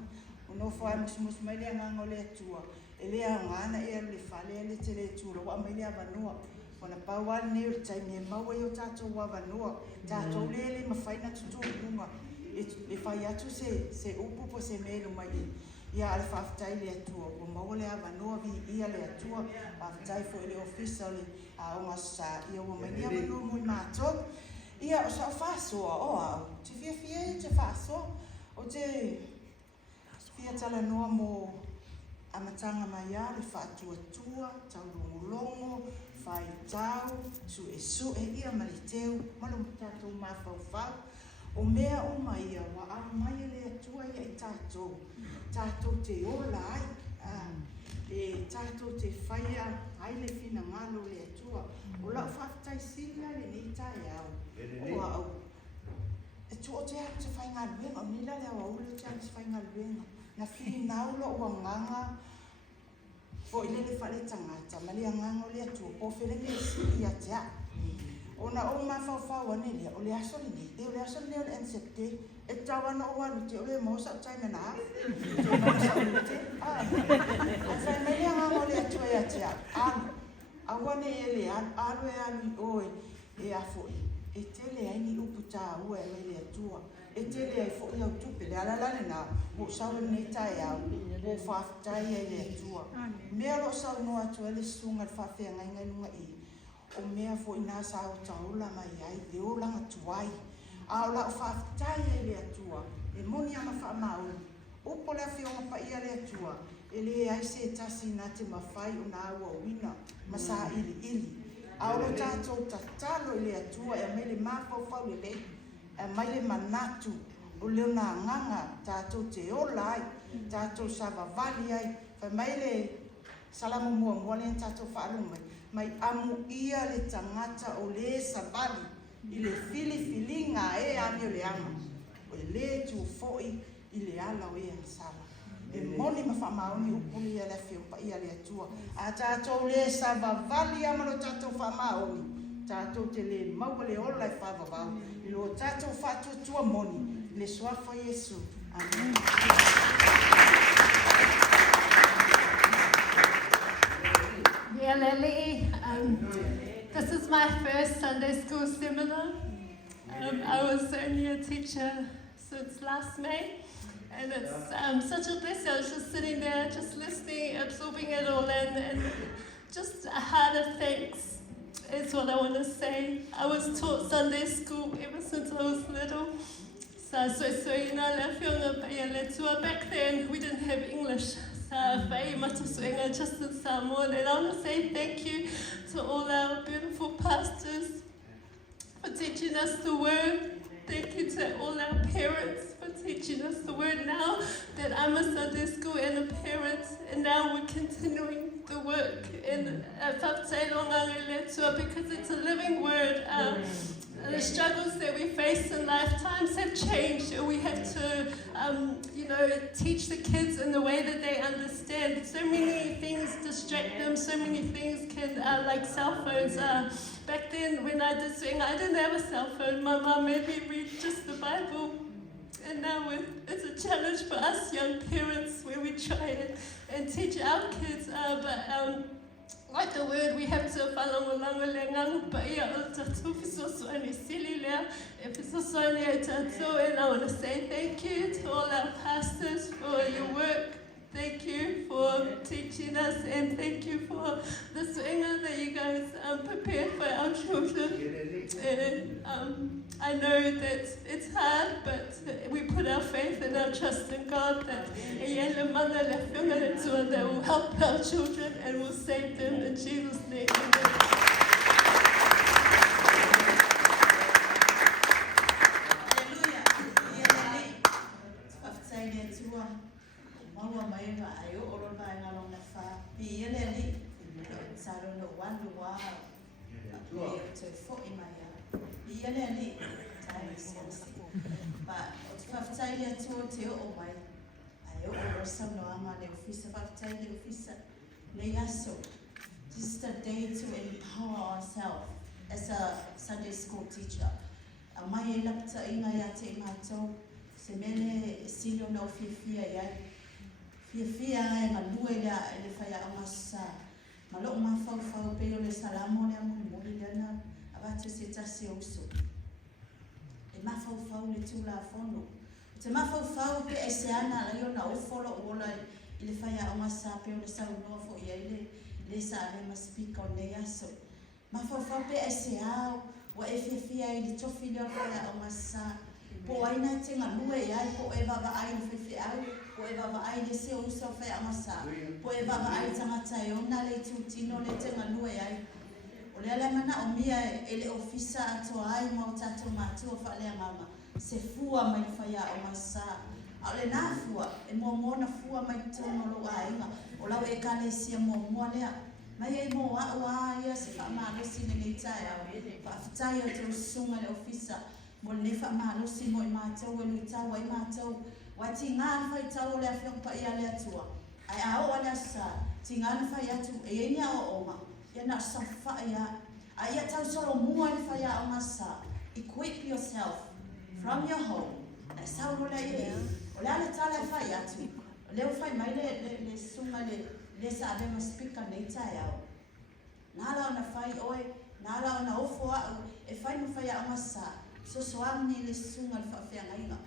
o no fa mus mai le nganga le tua. Ele a ngana e le fale le tele tura wa mai le avanua. Ona pawa ne o tai me maua yo tato wa avanua. Tato le mafaina tutu unga. E fai atu se upu po se melo mai. Ia ale whaftai le atua, o maua le avanua vi ia le atua, whaftai fo ele ofisa le aonga sa, ia ua mai ni avanua mui mātou. Ia o sa whasoa o au, te fia te whasoa, o te fia tala noa mo amatanga mai a le whatua, tau longolongo, whai tau, su e ia maliteu, malo tātou mawhauwhau. O mea o mai a wa a mai le atua ia I tātou. Tātou te ola ai. E tātou te whaia ai le whina ngalo le atua. O lau whaftai sila le ni tai au. O au. E tu o te au te whai ngā luenga. O nila le au aule te au te whai ngā luenga. Na whini naulo o nganga. Fo ile le whale tangata. Ma le nganga le atua. O whelenge si ia te au. Ona o mawhauwhau ane lea, o le asole nei, o le asole nei o le ensepte, e tawana o anu te o le mausa o taime na hafu, te mausa o le te, o whai mai lea ngamo le atua ea te anu, awane e le anu e anu I oe, e afo e tele aini upu tā ua e mai le atua, e tele ai fo I au tupe, le alalane na, o saure nei tae au, o whaftai e le atua, mea lo sau no atua e le sunga le whawhea ngai ngai nunga I, o mea fo ina sa o taula mai ai le o langa tuai a o la o whaftai e le atua e moni ama wha maun upo le whionga pa ia le atua e le ai se tasi na te mawhai o na aua wina ma sa ili a o lo tātou tatalo le atua e mai le mawhau le le e mai le manatu o leo na nganga tātou te ola ai tātou sa vavali ai fa mai le salamu mua le tātou whaalunga mai amu ia le tangata o le sabali I le filinga e ami o le ama o le tu foi I le ala o e sala e moni ma whamaoni upuli ia le fio pa ia le atua a tātou le sabavali amalo tātou whamaoni tātou te le mau le ola e whāwawau, i lo tātou whātua tua moni, le soafa Yesu. Amen. Yeah, Lily, this is my first Sunday school seminar. I was only a teacher since last May, and it's such a blessing. I was just sitting there, just listening, absorbing it all in, and just a heart of thanks is what I want to say. I was taught Sunday school ever since I was little. Back then, we didn't have English. Just in Samoan, and I want to say thank you to all our beautiful pastors for teaching us the word. Thank you to all our parents for teaching us the word. Now that I'm a Sunday school and a parent, and now we're continuing the work in because it's a living word. The struggles that we face in lifetimes have changed, and we have to, teach the kids in the way that they understand. So many things distract them, so many things can, like cell phones. Back then, when I did swing, I didn't have a cell phone. My mom made me read just the Bible. And now it's a challenge for us young parents where we try and teach our kids. Like the word, we have to follow along and I want to say thank you to all our pastors for your work. Thank you for teaching us, and thank you for the swinger that you guys prepared for our children. And I know that it's hard, but we put our faith and our trust in God that will help our children and will save them in Jesus' name. Maua mai nga ayo oro mai nga long na fa pi ele ni sa ro no wan lu wa e te fo I mai ya pi ele ni tai sensi ba o te fa tai le to te o mai ayo oro sa no ama le ofisa fa tai le ofisa le yaso just a day to empower ourselves as a Sunday school teacher mai lapta inga ya te mato se mele silio no fifia ya Fia e malue le whai a masa. Malo ma fau pe o le salamo le amu mori le ana abatu se tasi uso. E ma fau le tula fono. Te ma fau pe e se ana la yo na ofolo ola I le whai a masa pe o le salamo fo ia le sa le ma speak on le aso. Ma fau pe e se au wa e fia I le tofi le whai a masa. Po aina te ngalue ai po e baba ai no fia au. Po e baba ai le se uso fai amasa. Po e baba ai tangata e ona le tutino le te ngalue ai. O le ala mana o mia e le ofisa ato ai mo tato matua fa le mama. Se fua mai faya o masa. A le na fua e mo na fua mai tono lo ai ma. O lau e kale sia mo lea. Mai e mo wa ia se fa ma le sine le tai au. Fa fitai o te sunga le ofisa. Mo le fa ma lo si mo I mātou e lui tau ai mātou. Wa tingan fai tau le afiong pa ia le atua. Ai ao ala sa. Tingan fai atu e enia o oma. Ia na sa fai ia. Ai ia tau solo mua ni fai ia o masa. Equip yourself from your home. Na sau no le ia. O le ala tala fai atu. O leo fai mai le sunga le sa ave ma speaker nei tai au. Nala ona fai oe. Nala ona ofo au. E fai no fai ia o masa. So soani le sunga le whawhia ngainga.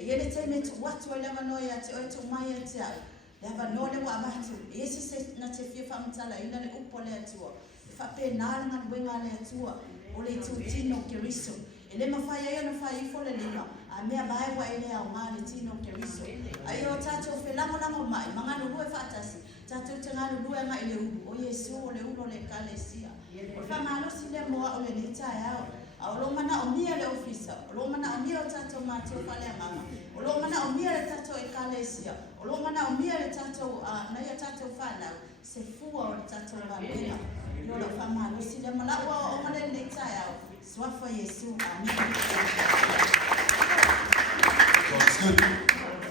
E ele te me tu watu e lewa noi ate oe tu mai e te au. Lewa no le wa abatu. E esi se na te fia whamatala ina le upo le atua. E whape nālanga wenga le atua. O le tu tino ke riso. E le mawhai aia na whai ifo le lima. A mea vai wa ele au ngā le tino ke riso. Ai o tātou whi lango mai. Mangano lue whatasi. Tātou te ngālu lue mai le ubu. O Yesu o le ulo le kalesia. O whamalosi le moa o le nitai au. A o mana o mia le ofisa, o mana o mia o tatou mātou whale mama, o mana o mia le tatou e kalesia, o mana o mia le tatou, na ia tatou whanau, se fua o le tatou whanau. Io lo whamalo, si le malaua o male le tai au, swafa Yesu, amen. God's good.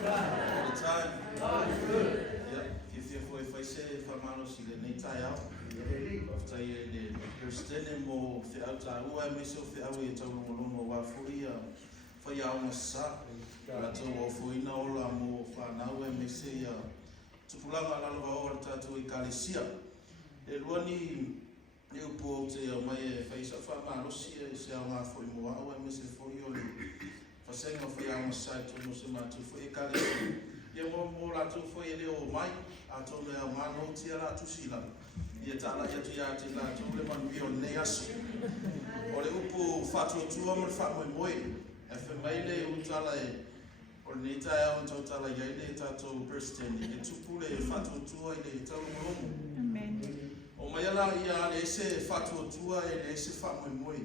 All the time. God's good. Yep. If you say whamalo, si le nei tai au, after you Kristene mo whiau tāua e meso whiau e tau longo wa furia whaiau na sa. Rato o fuina ola mo whanau e mese ia tupulanga lalawa o tātou i kalesia. E luani e upo o te mai e whaisa whamalosi e se au ngā whoi mo au e mese whoi o le whasenga whaiau na sa e tono se mātou whoi e kalesia. Ia mo rātou whoi e leo mai a tōne au ngāno tia rātou sila. Ia tāla ia tu ia te rātou le manu i o nei aso. O le upo whatua tua mo le whamoi moe. E whemaile utala e o le nei tae au tau tala iai le tātou Preston. E tupu le whatua tua i le tau molomo. O mai ala ia le ese whatua tua e le ese whamoi moe.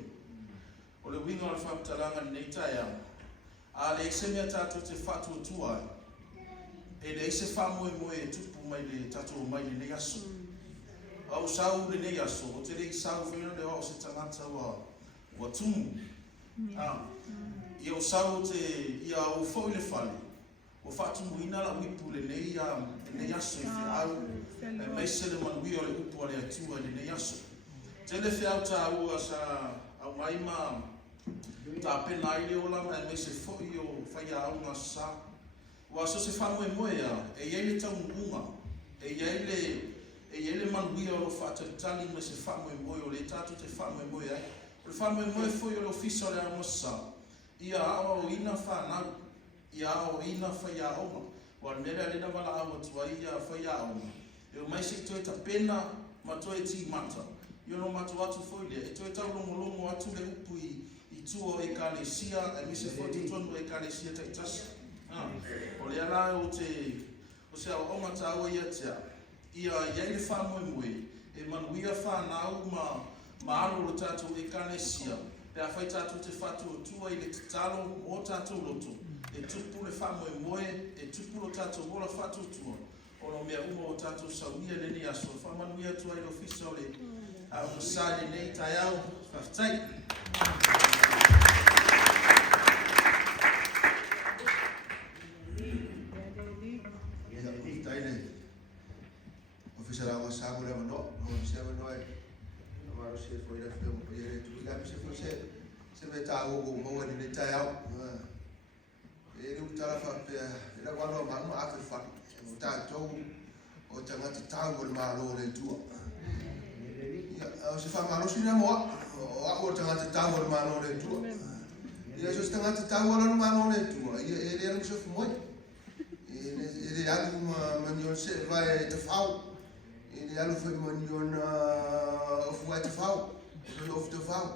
O le winga o le whaptalanga nei tae au. A le ese mea tātou te whatua tua e le ese whamoi moe e tupu mai le tātou mai le nei aso. Au sau le nei aso, o te rei sau whina le o se tangata wa tumu. I au sau te ia au fau le whale, o whatumu ina la wipu le nei aso i whiau, e meise le manui o le upu a le atua le nei aso. Te le whiau ta ua sa au maima ta pena i le ola ma e meise fwoi o whaia au ngā sa. Wa so se whanue moea, e iei le tau ngunga, e iei le manuia o lo whātaritali me se whanue moe o le tātou te whanue moe ai. O le whanue moe fwoi o le ofisa o le amosa. Ia awa o ina whanau, ia awa o ina whaia aonga. Wa mera le na wala awa tua ia whaia aonga. E o mai se toe ta pena ma toe ti mata. Io no matu atu fwoi le, e toe tau longo atu le upu i tua e kalesia, e mi se fwoi tonu e kalesia ta itasa. O le ala o se au oma tāua ia tea. Ia iei le whamoe moe, e manuia whanau ma alo le tātou e kalesia. Pea whai tātou te whatua tua i le talo o tātou loto. E tupu le whamoe moe, e tupu lo tātou ola whatua tua. O no mea uma o tātou saunia le ni aso. Whamanuia tua i lo fisa o le au masade nei tai au. Whaftai. Ofisara wa sabu le mano, no se wa no e amaro se foi da film pe ele tu ga se foi se vai ta o mo ni ta ya e ru ta fa pe ela wa no ma ma fa fa o ta to o ta ma ta o ma lo le tu ya se fa ma lo si na mo o ta ma ta o ma lo le tu ya so sta ma ta o ma lo le tu e ele se foi mo e ya ma ni se vai te fa e alu foi moniona of wat fau of te fau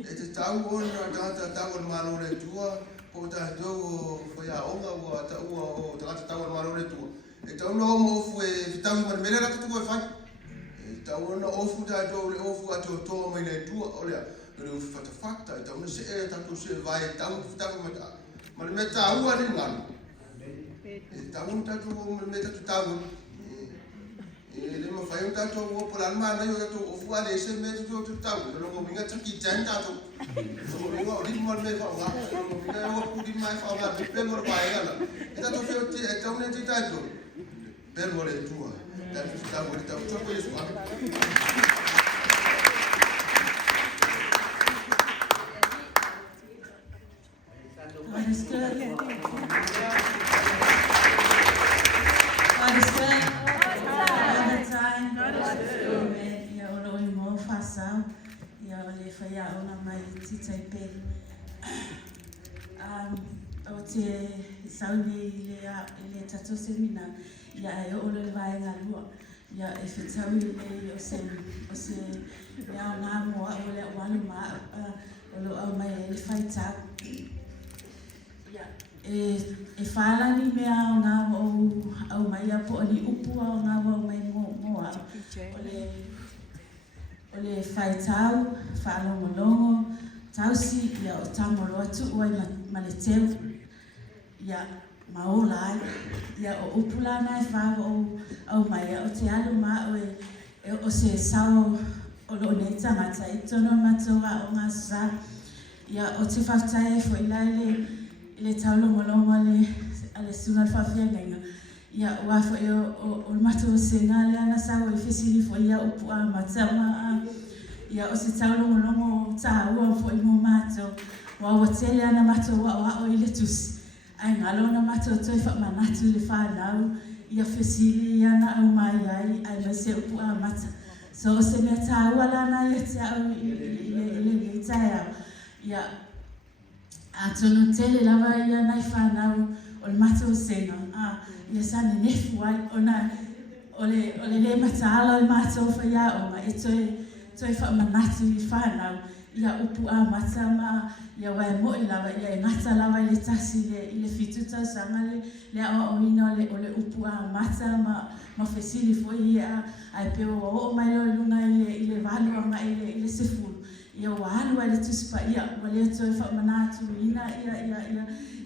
e te tau ona tau malo le tua o ta do foi a onga o ta o tau malo le tua e tau no mo foi tau ma mele la tu foi fai e tau ona ofu ta do le ofu a to mai le tua o le fa ta fakta e tau no se e tau se vai tau ma me tau a le ngal e tau ta tu me tau le ma fai un tanto o pola ma na yo to o fu ale se me to tau lo mo minga tiki tanta to mo minga o ritmo me fa wa mo minga o pu di mai fa wa pe mo ba ya la eta to fe ti e tau ne ti tanto per mo le tua da tu sta mo ta to ko yesu Ia ona mai tita i pe. O te sauni le tato semina ia e o le vai ngā lua. Ia e whetau i le o se mea o ngā moa o le wanu maa o lo au mai e le whaitau. Ia e whālani mea o ngā au mai a po o li upua o ngā au mai moa. O le whaitau, whaalongolongo, tausi ia o tamoro atu ua ma le teu. Ia maola ai, ia o upulana e whao au mai o te alu maa o se sao o lo nei tangata i tono matua o ngā sa. Ia o te whaftai e fo ila le taulongolongo ale sunga whawhia nenga. Ia wafo o matua se ngā le ana sao i whisiri fo ia upu a matama ia o se taulongolongo tāua fo i mo mātou. Wa o tele ana mātou wa o i le tusi. Ai ngalo na mātou toi whamanatu i le whanau. Ia whesili ana au mai ai mai se upu a mata. So o se mea tāua lana ia te au i tae au. Ia a tonu tele lava ia nai whanau o le mātou senga. Ia sane nefu ai o le mataala o le mātou whaia o ma e toi whamanatu i whanau. Ia upu a mata ma ia wai mo i lava, ia e ngata lava i le tasi i le fituta sanga le awa o ina o le upu a mata ma whesili fo ia ai peo o mai o lunga i le valu anga i le sefulu. Ia walu ai le tusipa ia wale toi whamanatu ina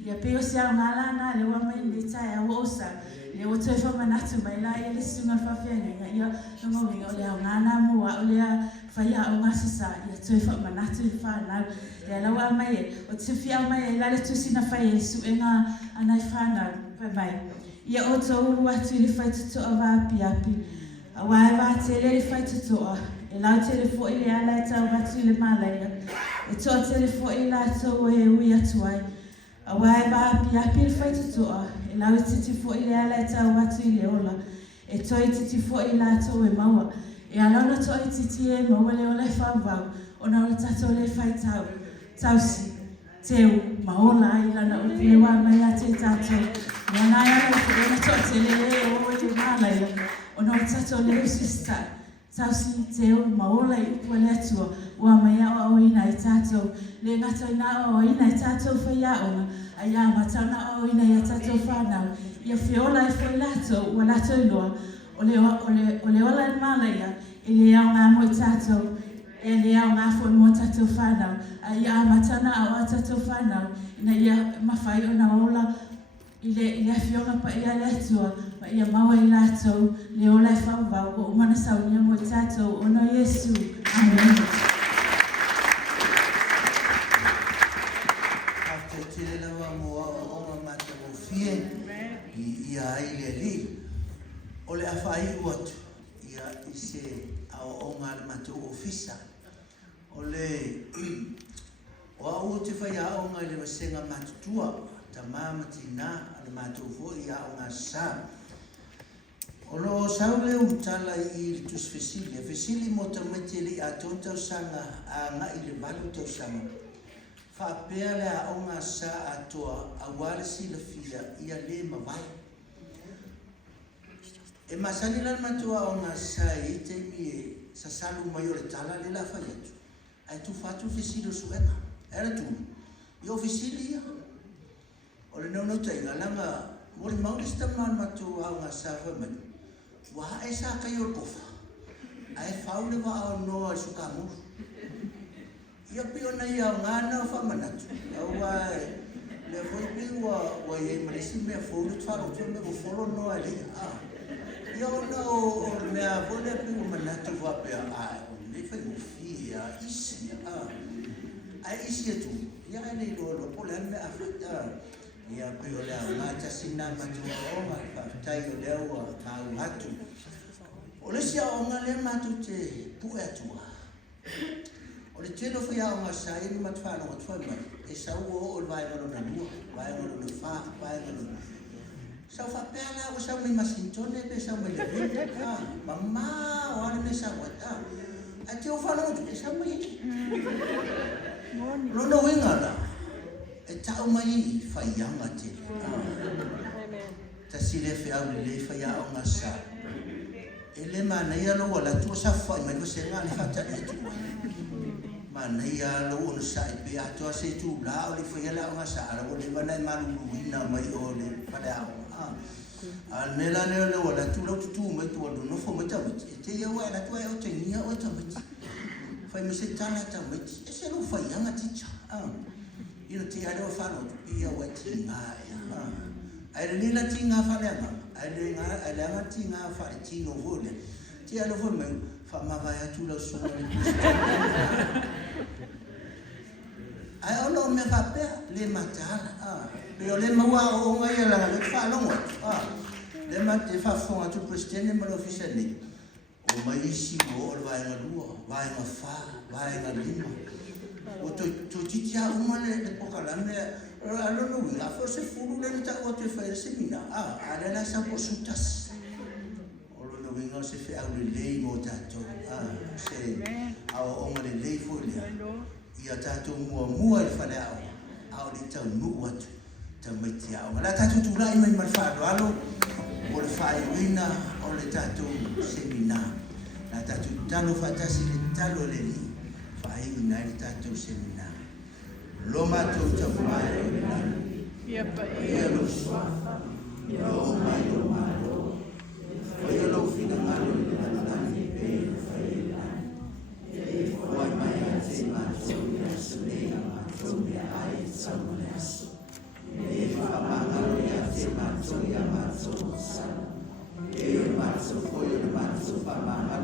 ia peo se au ngalana le wama i le tae a wosa. Ia o toi whamanatu mai la i le sunga whawhianga ia nungo winga o le au ngana mua o le whaia o ngasisa ia toi whamanatu i whanau. Ia lawa mai e, o te whia mai e la le tusina whai e suenga anai whanau pai mai. Ia o tau atu i le whai tutoa wāpi api. A wae wā te le whai tutoa. E lau te le fo i le ala e tau watu i le malaia. E toa te le fo i la tau e ui atu ai. A wae wā api le whai tutoa. E lau titi fo i le ala e tau watu i le ola. E toi titi fo i la tau e maua. E alona toi titi e maua le ola e whawau. O na ola tato le whai tau. Tausi, teu, maola ai lana o le wā mai a te tato. Ia nai ala o na toa te le o i malaia. O na ola tato le usista. Tausi, teu, maola i upua le atua. Ua mai a o ina i tato. Le ngata ina o ina i tato whaia onga. Ai a matana o ina i a tato whanau. Ia whiola i fwoi lato, ua lato i loa. O le ola i malaia, i le au ngā mo i tato. E le au ngā fwoi mo tato whanau. Ai a matana o a tato whanau. Ina ia mawhai o na ola. I le whionga pa ia le atua. Ma ia maua i lato. Le ola i whawau. Ko umana saunia mo i tato. Ono Yesu. Amen. Tele lawa mo o mata mo fie ia ai le li o le afai watu ia ise au o ngal mata ofisa o le o au te fai au ngai le masenga matutua ta mama tina ale mata fo ia o ngasa o lo saule utala i tus fesili mo ta meteli a tonta sanga a ngai le balu to sanga whapea le a onga sa atoa a warisi la fia ia le mawai. E masani lan matua onga sa i te mi e sa salu mai o le tala le la whaiatu. Ai tu fatu fisilo suena. Era tu. I o fisili ia. O le nono tainga langa mori mauri staman matua onga sa whamani. Waha e sa kai o kofa. Ai faule wa au noa i sukamuru. Ia pio na ia ngana whamanatu. Aua le foi piwa e marisi mea folu tfaro tu me folo no ali. Ia ona o mea fole piwa manatu wapea ai. Le fai mo fia isi ai isi tu. Ia le lo pole me afata. Ia pio le ngata sina matu o ma tai o le o ka atu. O le sia o ngale matu te pu atua. O le tino fai au ngā sai ni matwhano o twai mai. E sau o le vai ngano na lua, vai ngano na wha, vai ngano na. Sau whapea la o sau mai masintone pe sau mai le vete. Mama o ane me sau ata. A te o whano o e sau mai eki. Rono winga la. E tau mai i whai anga te. Ta sile fe au le whai au ngā sai. E le mana ia lo wala tua sa whai mai se ngā le hata e tua. Mana ia lo ono sai pe ato se tu la o le foi la nga sa o le bana malu ina mai o le pada al nela le le wala tu lo tu mai tu no fo mai tamet te ia wa la tu ai o te nia o tamet fai me se tana tamet e se lo fai anga ticha ina te aro fa no ia wa ti nga ai le la ti nga fa le nga ai le nga ti nga fa ti no vole ti alo vo me fa ma vai a tu lo so ai ono me fa pe le matala pero le maua o ngai la le fa longo le mat te fa fo a tu prestene me lo fisene O mai isi o le vaenga lua, vaenga wha, vaenga lima. O to titi a umane le pokalame, alono ui, a fo se furu le nita o te whaere semina. Ale la sa po sutas. O lono winga se fe au le lei mo tato. Se au onga le lei fo lea. Ia tato mua i whare au. Au le tau nuu atu. Tau maiti au. Ma la tato tu lai mai marwharo alo. O le whae wina o le tato semina. La tato talo whatasi le talo le ni. Whae wina le tato semina. Lo mato tau mai o le nani. Ia lo swafa. Lo mai lo malo. Ia lo fina malo le nani. Pe whae nani. Wai mai a te mato ia sunea mato ia ai tau le aso. E whamangaro ia te mato ia mato sana. E mato foi o mato whamangaro.